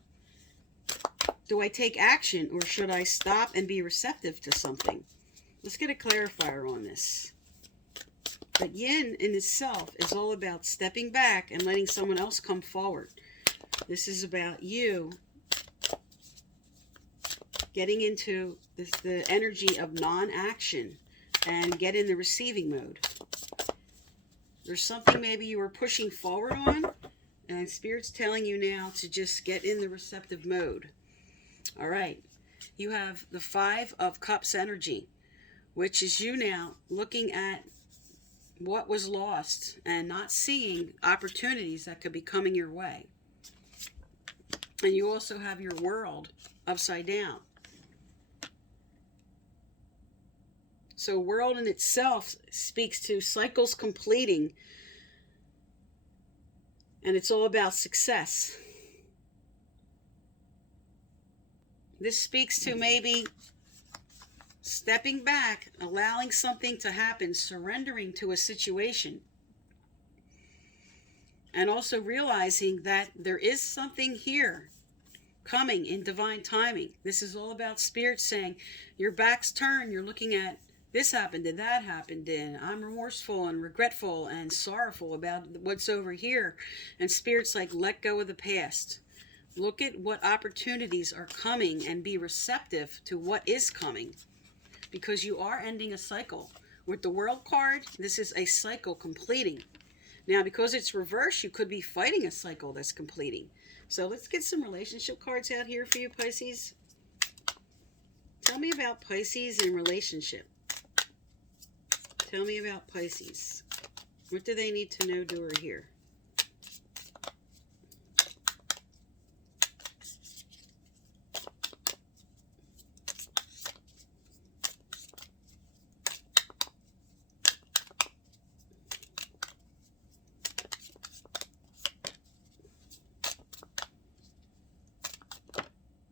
Do I take action, or should I stop and be receptive to something? Let's get a clarifier on this. But yin in itself is all about stepping back and letting someone else come forward. This is about you getting into the energy of non-action and get in the receiving mode. There's something maybe you were pushing forward on, and Spirit's telling you now to just get in the receptive mode. All right. You have the 5 of Cups energy, which is you now looking at what was lost and not seeing opportunities that could be coming your way. And you also have your world upside down. So world in itself speaks to cycles completing, and it's all about success. This speaks to maybe stepping back, allowing something to happen, surrendering to a situation, and also realizing that there is something here coming in divine timing. This is all about Spirit saying your back's turned, you're looking at this happened and that happened, and I'm remorseful and regretful and sorrowful about what's over here. And Spirit's like, let go of the past. Look at what opportunities are coming and be receptive to what is coming, because you are ending a cycle. With the World card, this is a cycle completing. Now, because it's reversed, you could be fighting a cycle that's completing. So let's get some relationship cards out here for you, Pisces. Tell me about Pisces in relationship. Tell me about Pisces. What do they need to know, do, or hear?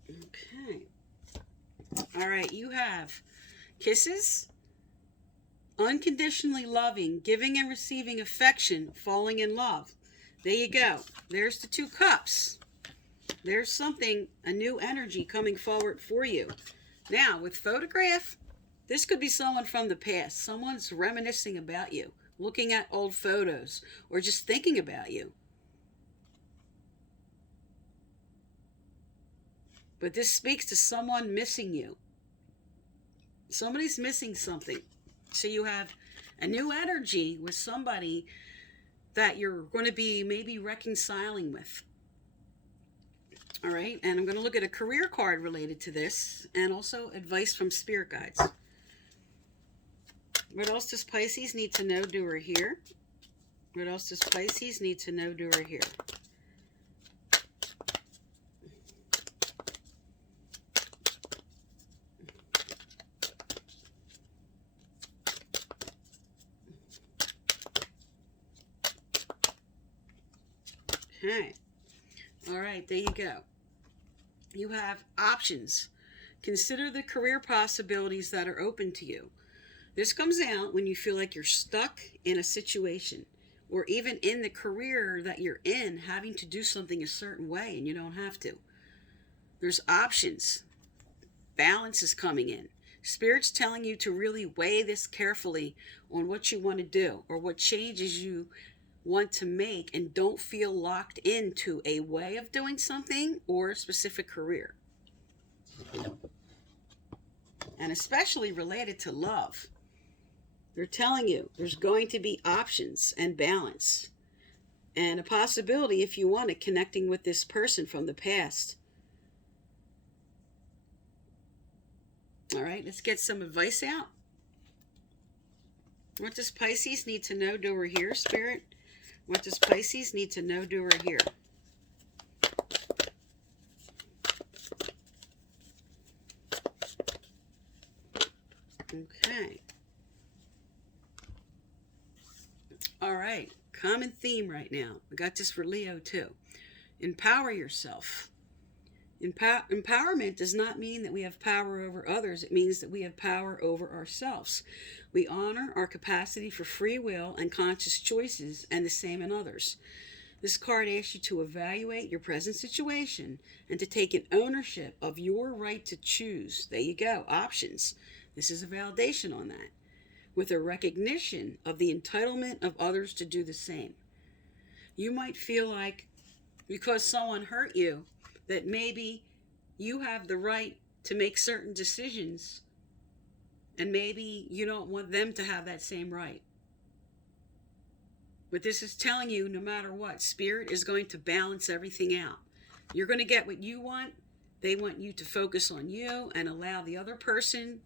Okay. All right, you have kisses, unconditionally loving, giving and receiving affection, falling in love. There you go. There's the 2 cups. There's something, a new energy coming forward for you. Now, with photograph, this could be someone from the past. Someone's reminiscing about you, looking at old photos, or just thinking about you. But this speaks to someone missing you. Somebody's missing something. So you have a new energy with somebody that you're going to be maybe reconciling with. All right, and I'm going to look at a career card related to this, and also advice from spirit guides. What else does Pisces need to know, do, or hear? What else does Pisces need to know, do, or hear? Okay. All right, there you go. You have options. Consider the career possibilities that are open to you. This comes out when you feel like you're stuck in a situation, or even in the career that you're in, having to do something a certain way and you don't have to. There's options. Balance is coming in. Spirit's telling you to really weigh this carefully on what you want to do or what changes you want to make, and don't feel locked into a way of doing something or a specific career. And especially related to love. They're telling you there's going to be options and balance. And a possibility, if you want it, connecting with this person from the past. All right, let's get some advice out. What does Pisces need to know, do, or hear, Spirit? What does Pisces need to know, do, or hear? Okay. All right. Common theme right now. We got this for Leo too. Empower yourself. Empowerment does not mean that we have power over others. It means that we have power over ourselves. We honor our capacity for free will and conscious choices, and the same in others. This card asks you to evaluate your present situation and to take an ownership of your right to choose. There you go. Options. This is a validation on that, with a recognition of the entitlement of others to do the same. You might feel like because someone hurt you, that maybe you have the right to make certain decisions, and maybe you don't want them to have that same right. But this is telling you, no matter what, Spirit is going to balance everything out. You're going to get what you want. They want you to focus on you and allow the other person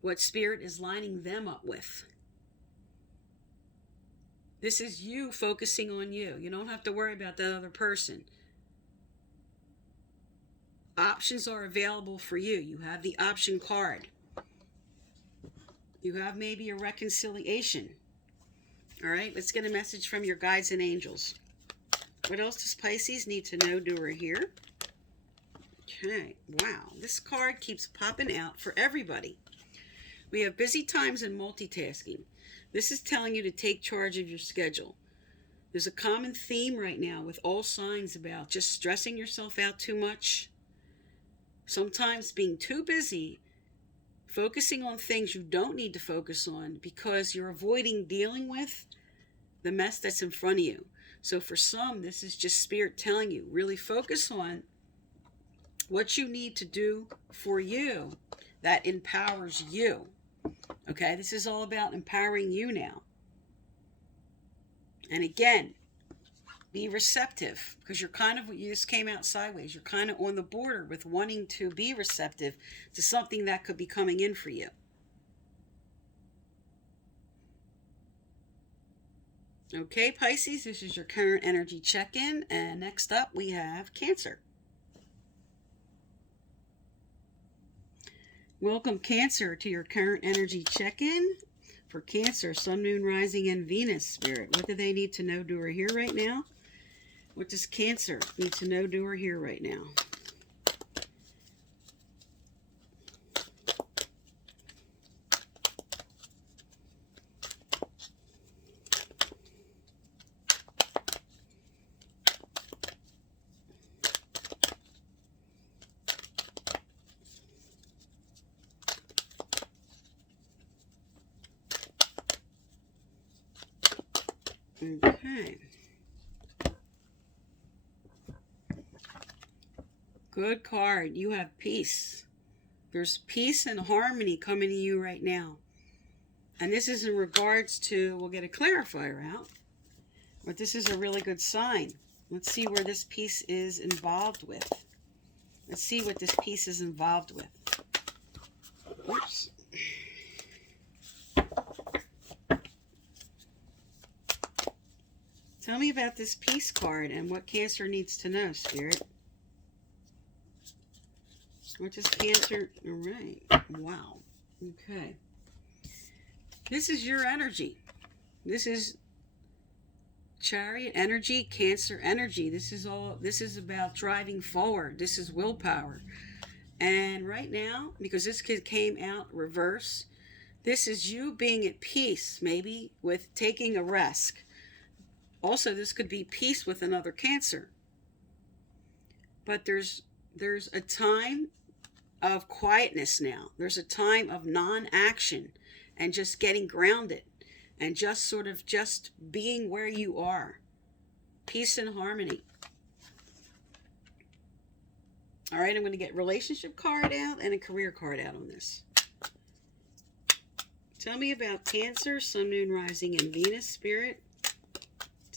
what Spirit is lining them up with. This is you focusing on you. You don't have to worry about that other person. Options are available for you. You have the option card. You have maybe a reconciliation. All right, let's get a message from your guides and angels. What else does Pisces need to know, do, or hear? Okay, wow. This card keeps popping out for everybody. We have busy times and multitasking. This is telling you to take charge of your schedule. There's a common theme right now with all signs about just stressing yourself out too much. Sometimes being too busy, focusing on things you don't need to focus on because you're avoiding dealing with the mess that's in front of you. So for some, this is just Spirit telling you, really focus on what you need to do for you that empowers you. Okay, this is all about empowering you now. And again, be receptive, because you're kind of, you just came out sideways. You're kind of on the border with wanting to be receptive to something that could be coming in for you. Okay, Pisces, this is your current energy check-in. And next up, we have Cancer. Welcome, Cancer, to your current energy check-in. For Cancer, Sun, Moon, Rising, and Venus, Spirit. What do they need to know, do, or hear right now? What does Cancer need to know, do, or hear right now? Okay. Good card. You have peace. There's peace and harmony coming to you right now. And this is in regards to, we'll get a clarifier out, but this is a really good sign. Let's see where this piece is involved with. Let's see what this piece is involved with. Oops. Tell me about this peace card and what Cancer needs to know, Spirit. What does Cancer... All right. Wow. Okay. This is your energy. This is Chariot energy, Cancer energy. This is about driving forward. This is willpower. And right now, because this came out reverse, this is you being at peace, maybe with taking a risk. Also, this could be peace with another Cancer. But there's a time of quietness now. There's a time of non-action and just getting grounded and just sort of just being where you are. Peace and harmony. All right, I'm going to get relationship card out and a career card out on this. Tell me about Cancer, Sun, Moon, Rising, and Venus, Spirit.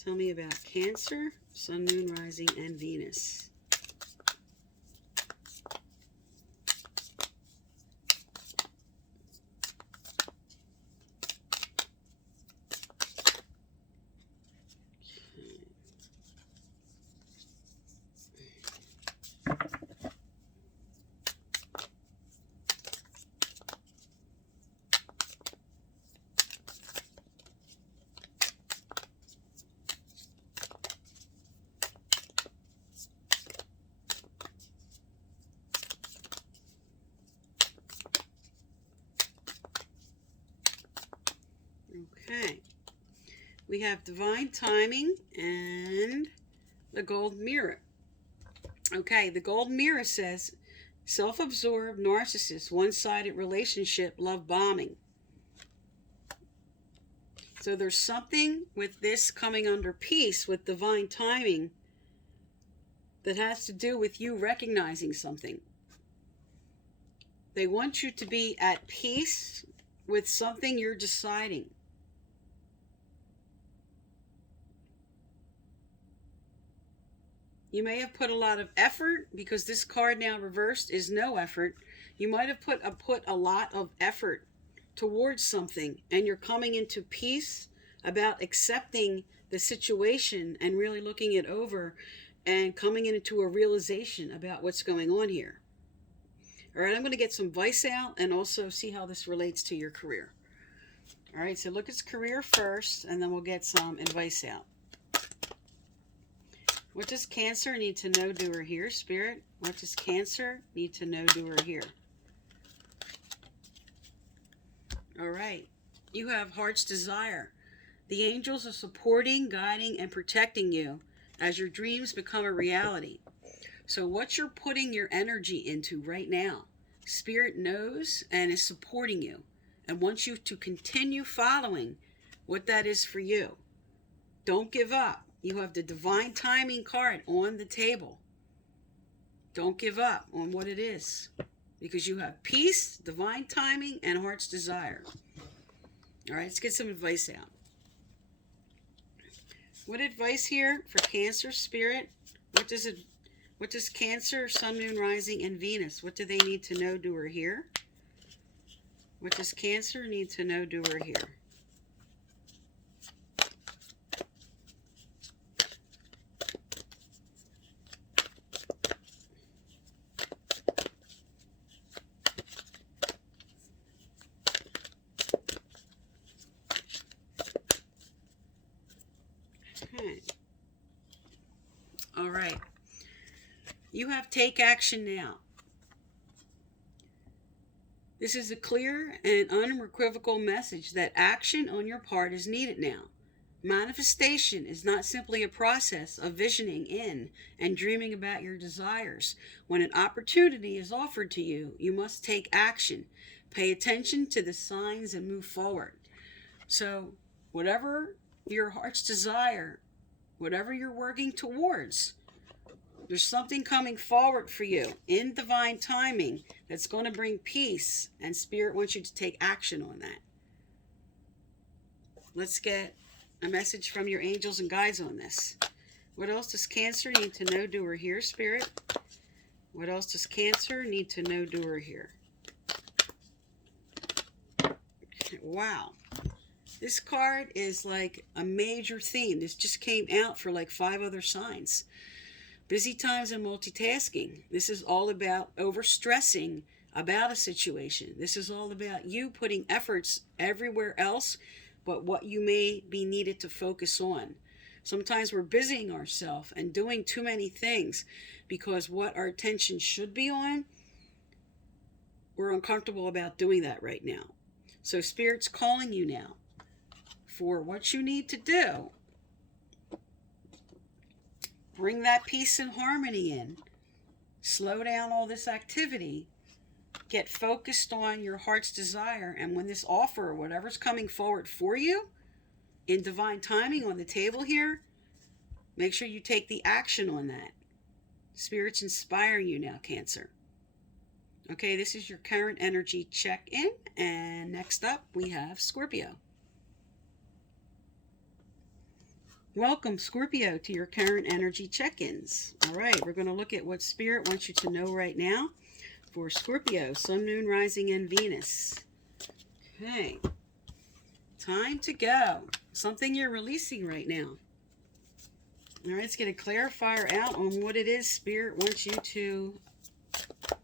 Tell me about Cancer, Sun, Moon, Rising, and Venus. Okay, we have divine timing and the gold mirror. Okay, the gold mirror says self-absorbed, narcissist, one-sided relationship, love bombing. So there's something with this coming under peace with divine timing that has to do with you recognizing something. They want you to be at peace with something you're deciding. You may have put a lot of effort, because this card now reversed is no effort. You might have put a lot of effort towards something, and you're coming into peace about accepting the situation and really looking it over and coming into a realization about what's going on here. All right, I'm going to get some advice out and also see how this relates to your career. All right, so look at career first, and then we'll get some advice out. What does Cancer need to know, do, or hear, Spirit? What does Cancer need to know, do, or hear? All right, you have Heart's Desire. The angels are supporting, guiding, and protecting you as your dreams become a reality. So what you're putting your energy into right now, Spirit knows and is supporting you and wants you to continue following what that is for you. Don't give up. You have the divine timing card on the table. Don't give up on what it is, because you have peace, divine timing, and Heart's Desire. All right, let's get some advice out. What advice here for Cancer, Spirit? What does Cancer, Sun, Moon, Rising, and Venus, what do they need to know, do, or hear? What does Cancer need to know, do, or hear? Okay. All right. You have take action now. This is a clear and unequivocal message that action on your part is needed now. Manifestation is not simply a process of visioning in and dreaming about your desires. When an opportunity is offered to you, you must take action. Pay attention to the signs and move forward. So, whatever your heart's desire, whatever you're working towards, there's something coming forward for you in divine timing that's going to bring peace, and Spirit wants you to take action on that. Let's get a message from your angels and guides on this. What else does Cancer need to know, do, or hear, Spirit? What else does Cancer need to know, do, or hear? Wow. This card is like a major theme. This just came out for like 5 other signs. Busy times and multitasking. This is all about overstressing about a situation. This is all about you putting efforts everywhere else but what you may be needed to focus on. Sometimes we're busying ourselves and doing too many things because what our attention should be on, we're uncomfortable about doing that right now. So Spirit's calling you now for what you need to do. Bring that peace and harmony in. Slow down all this activity. Get focused on your heart's desire. And when this offer or whatever's coming forward for you in divine timing on the table here, make sure you take the action on that. Spirit's inspiring you now, Cancer. Okay, this is your current energy check-in. And next up, we have Scorpio. Welcome, Scorpio, to your current energy check-ins. All right, we're going to look at what Spirit wants you to know right now for Scorpio, Sun, Moon, Rising, and Venus. Okay, time to go. Something you're releasing right now. All right, let's get a clarifier out on what it is Spirit wants you to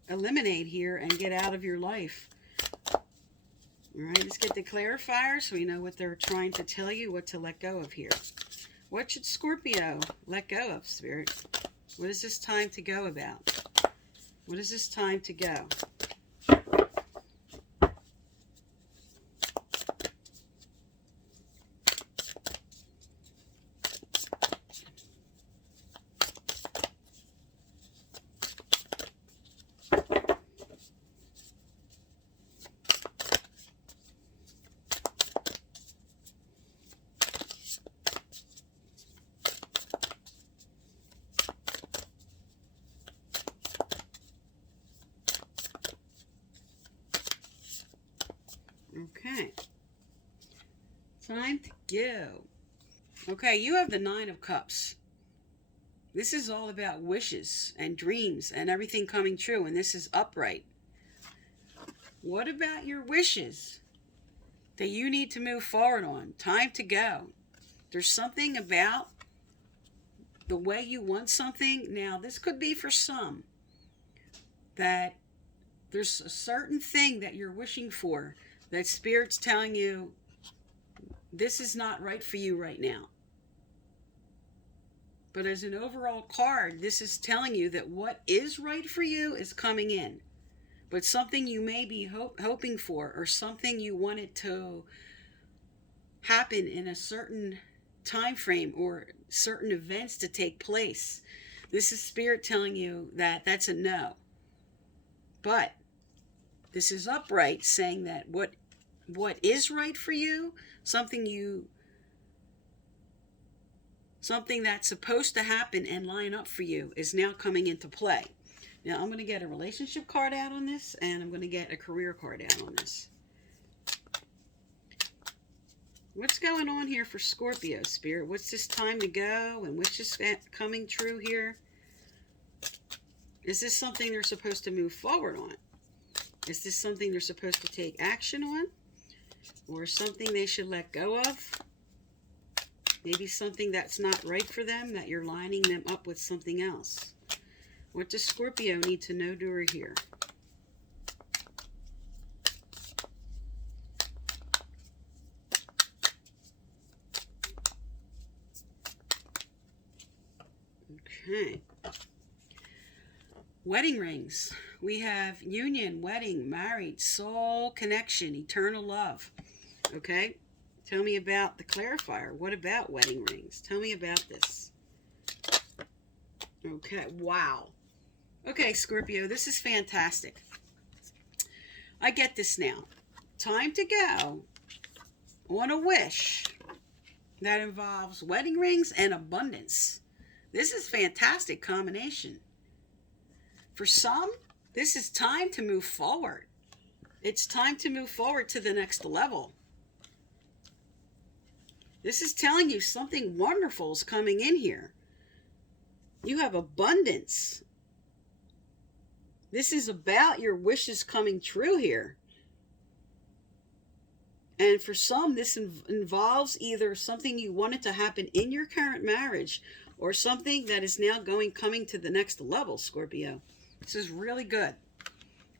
eliminate here and get out of your life. All right, let's get the clarifier so we know what they're trying to tell you, what to let go of here. What should Scorpio let go of, Spirit? What is this time to go about? What is this time to go? Time to go. Okay, you have the Nine of Cups. This is all about wishes and dreams and everything coming true, and this is upright. What about your wishes that you need to move forward on? Time to go. There's something about the way you want something. Now, this could be for some that there's a certain thing that you're wishing for that Spirit's telling you this is not right for you right now. But as an overall card, this is telling you that what is right for you is coming in. But something you may be hoping for, or something you wanted to happen in a certain time frame or certain events to take place, this is Spirit telling you that that's a no. But this is upright, saying that what is right for you, something that's supposed to happen and line up for you, is now coming into play. Now I'm going to get a relationship card out on this, and I'm going to get a career card out on this. What's going on here for Scorpio, Spirit? What's this time to go, and what's just coming true here? Is this something they're supposed to move forward on? Is this something they're supposed to take action on? Or something they should let go of? Maybe something that's not right for them, that you're lining them up with something else. What does Scorpio need to know, do, or hear? Okay. Wedding rings. We have union, wedding, married, soul connection, eternal love. Okay? Tell me about the clarifier. What about wedding rings? Tell me about this. Okay. Wow. Okay, Scorpio, this is fantastic. I get this now. Time to go on a wish that involves wedding rings and abundance. This is a fantastic combination. For some, this is time to move forward. It's time to move forward to the next level. This is telling you something wonderful is coming in here. You have abundance. This is about your wishes coming true here. And for some, this involves either something you wanted to happen in your current marriage or something that is now coming to the next level, Scorpio. This is really good.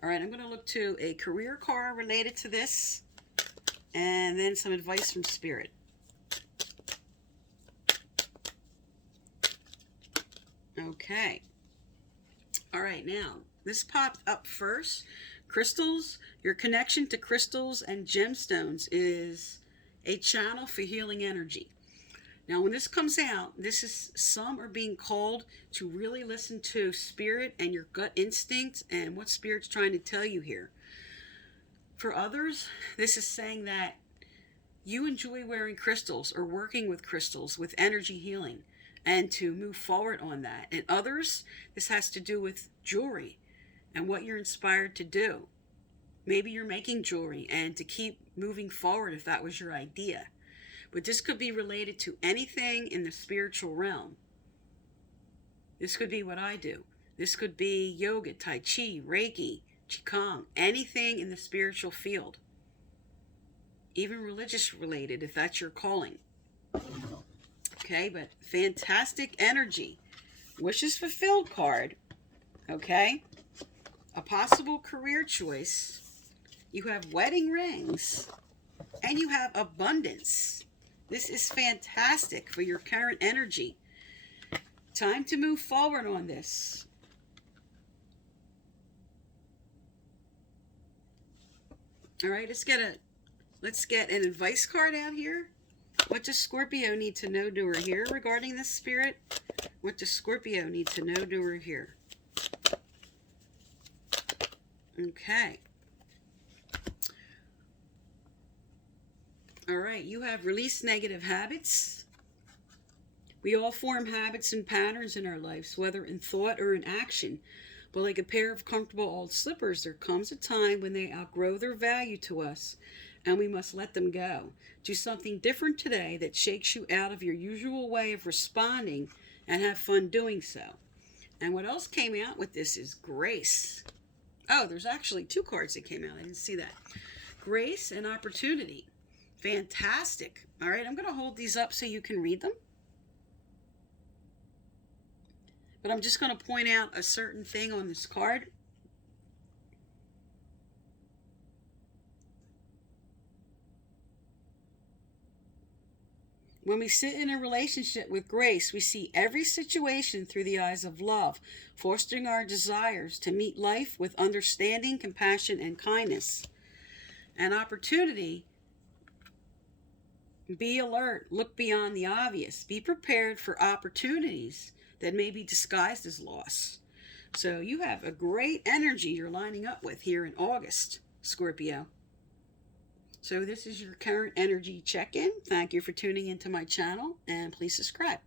All right, I'm going to look to a career card related to this, and then some advice from Spirit. Okay. All right, now, this popped up first. Crystals, your connection to crystals and gemstones is a channel for healing energy. Now, when this comes out, some are being called to really listen to Spirit and your gut instinct and what Spirit's trying to tell you here. For others, this is saying that you enjoy wearing crystals or working with crystals with energy healing and to move forward on that. And others, this has to do with jewelry and what you're inspired to do. Maybe you're making jewelry and to keep moving forward if that was your idea. But this could be related to anything in the spiritual realm. This could be what I do. This could be yoga, tai chi, reiki, qigong, anything in the spiritual field. Even religious related, if that's your calling. Okay, but fantastic energy. Wishes fulfilled card. Okay. A possible career choice. You have wedding rings. And you have abundance. This is fantastic for your current energy. Time to move forward on this. All right, let's get an advice card out here. What does Scorpio need to know, do, or hear regarding this, Spirit? What does Scorpio need to know, do, or hear? Okay. All right, you have released negative habits. We all form habits and patterns in our lives, whether in thought or in action. But like a pair of comfortable old slippers, there comes a time when they outgrow their value to us and we must let them go. Do something different today that shakes you out of your usual way of responding and have fun doing so. And what else came out with this is grace. Oh, there's actually 2 cards that came out. I didn't see that. Grace and opportunity. Fantastic. All right, I'm going to hold these up so you can read them. But I'm just going to point out a certain thing on this card. When we sit in a relationship with grace, we see every situation through the eyes of love, fostering our desires to meet life with understanding, compassion, and kindness. And opportunity, be alert, look beyond the obvious, be prepared for opportunities that may be disguised as loss. So you have a great energy you're lining up with here in August, Scorpio. So this is your current energy check-in. Thank you for tuning into my channel, and please subscribe.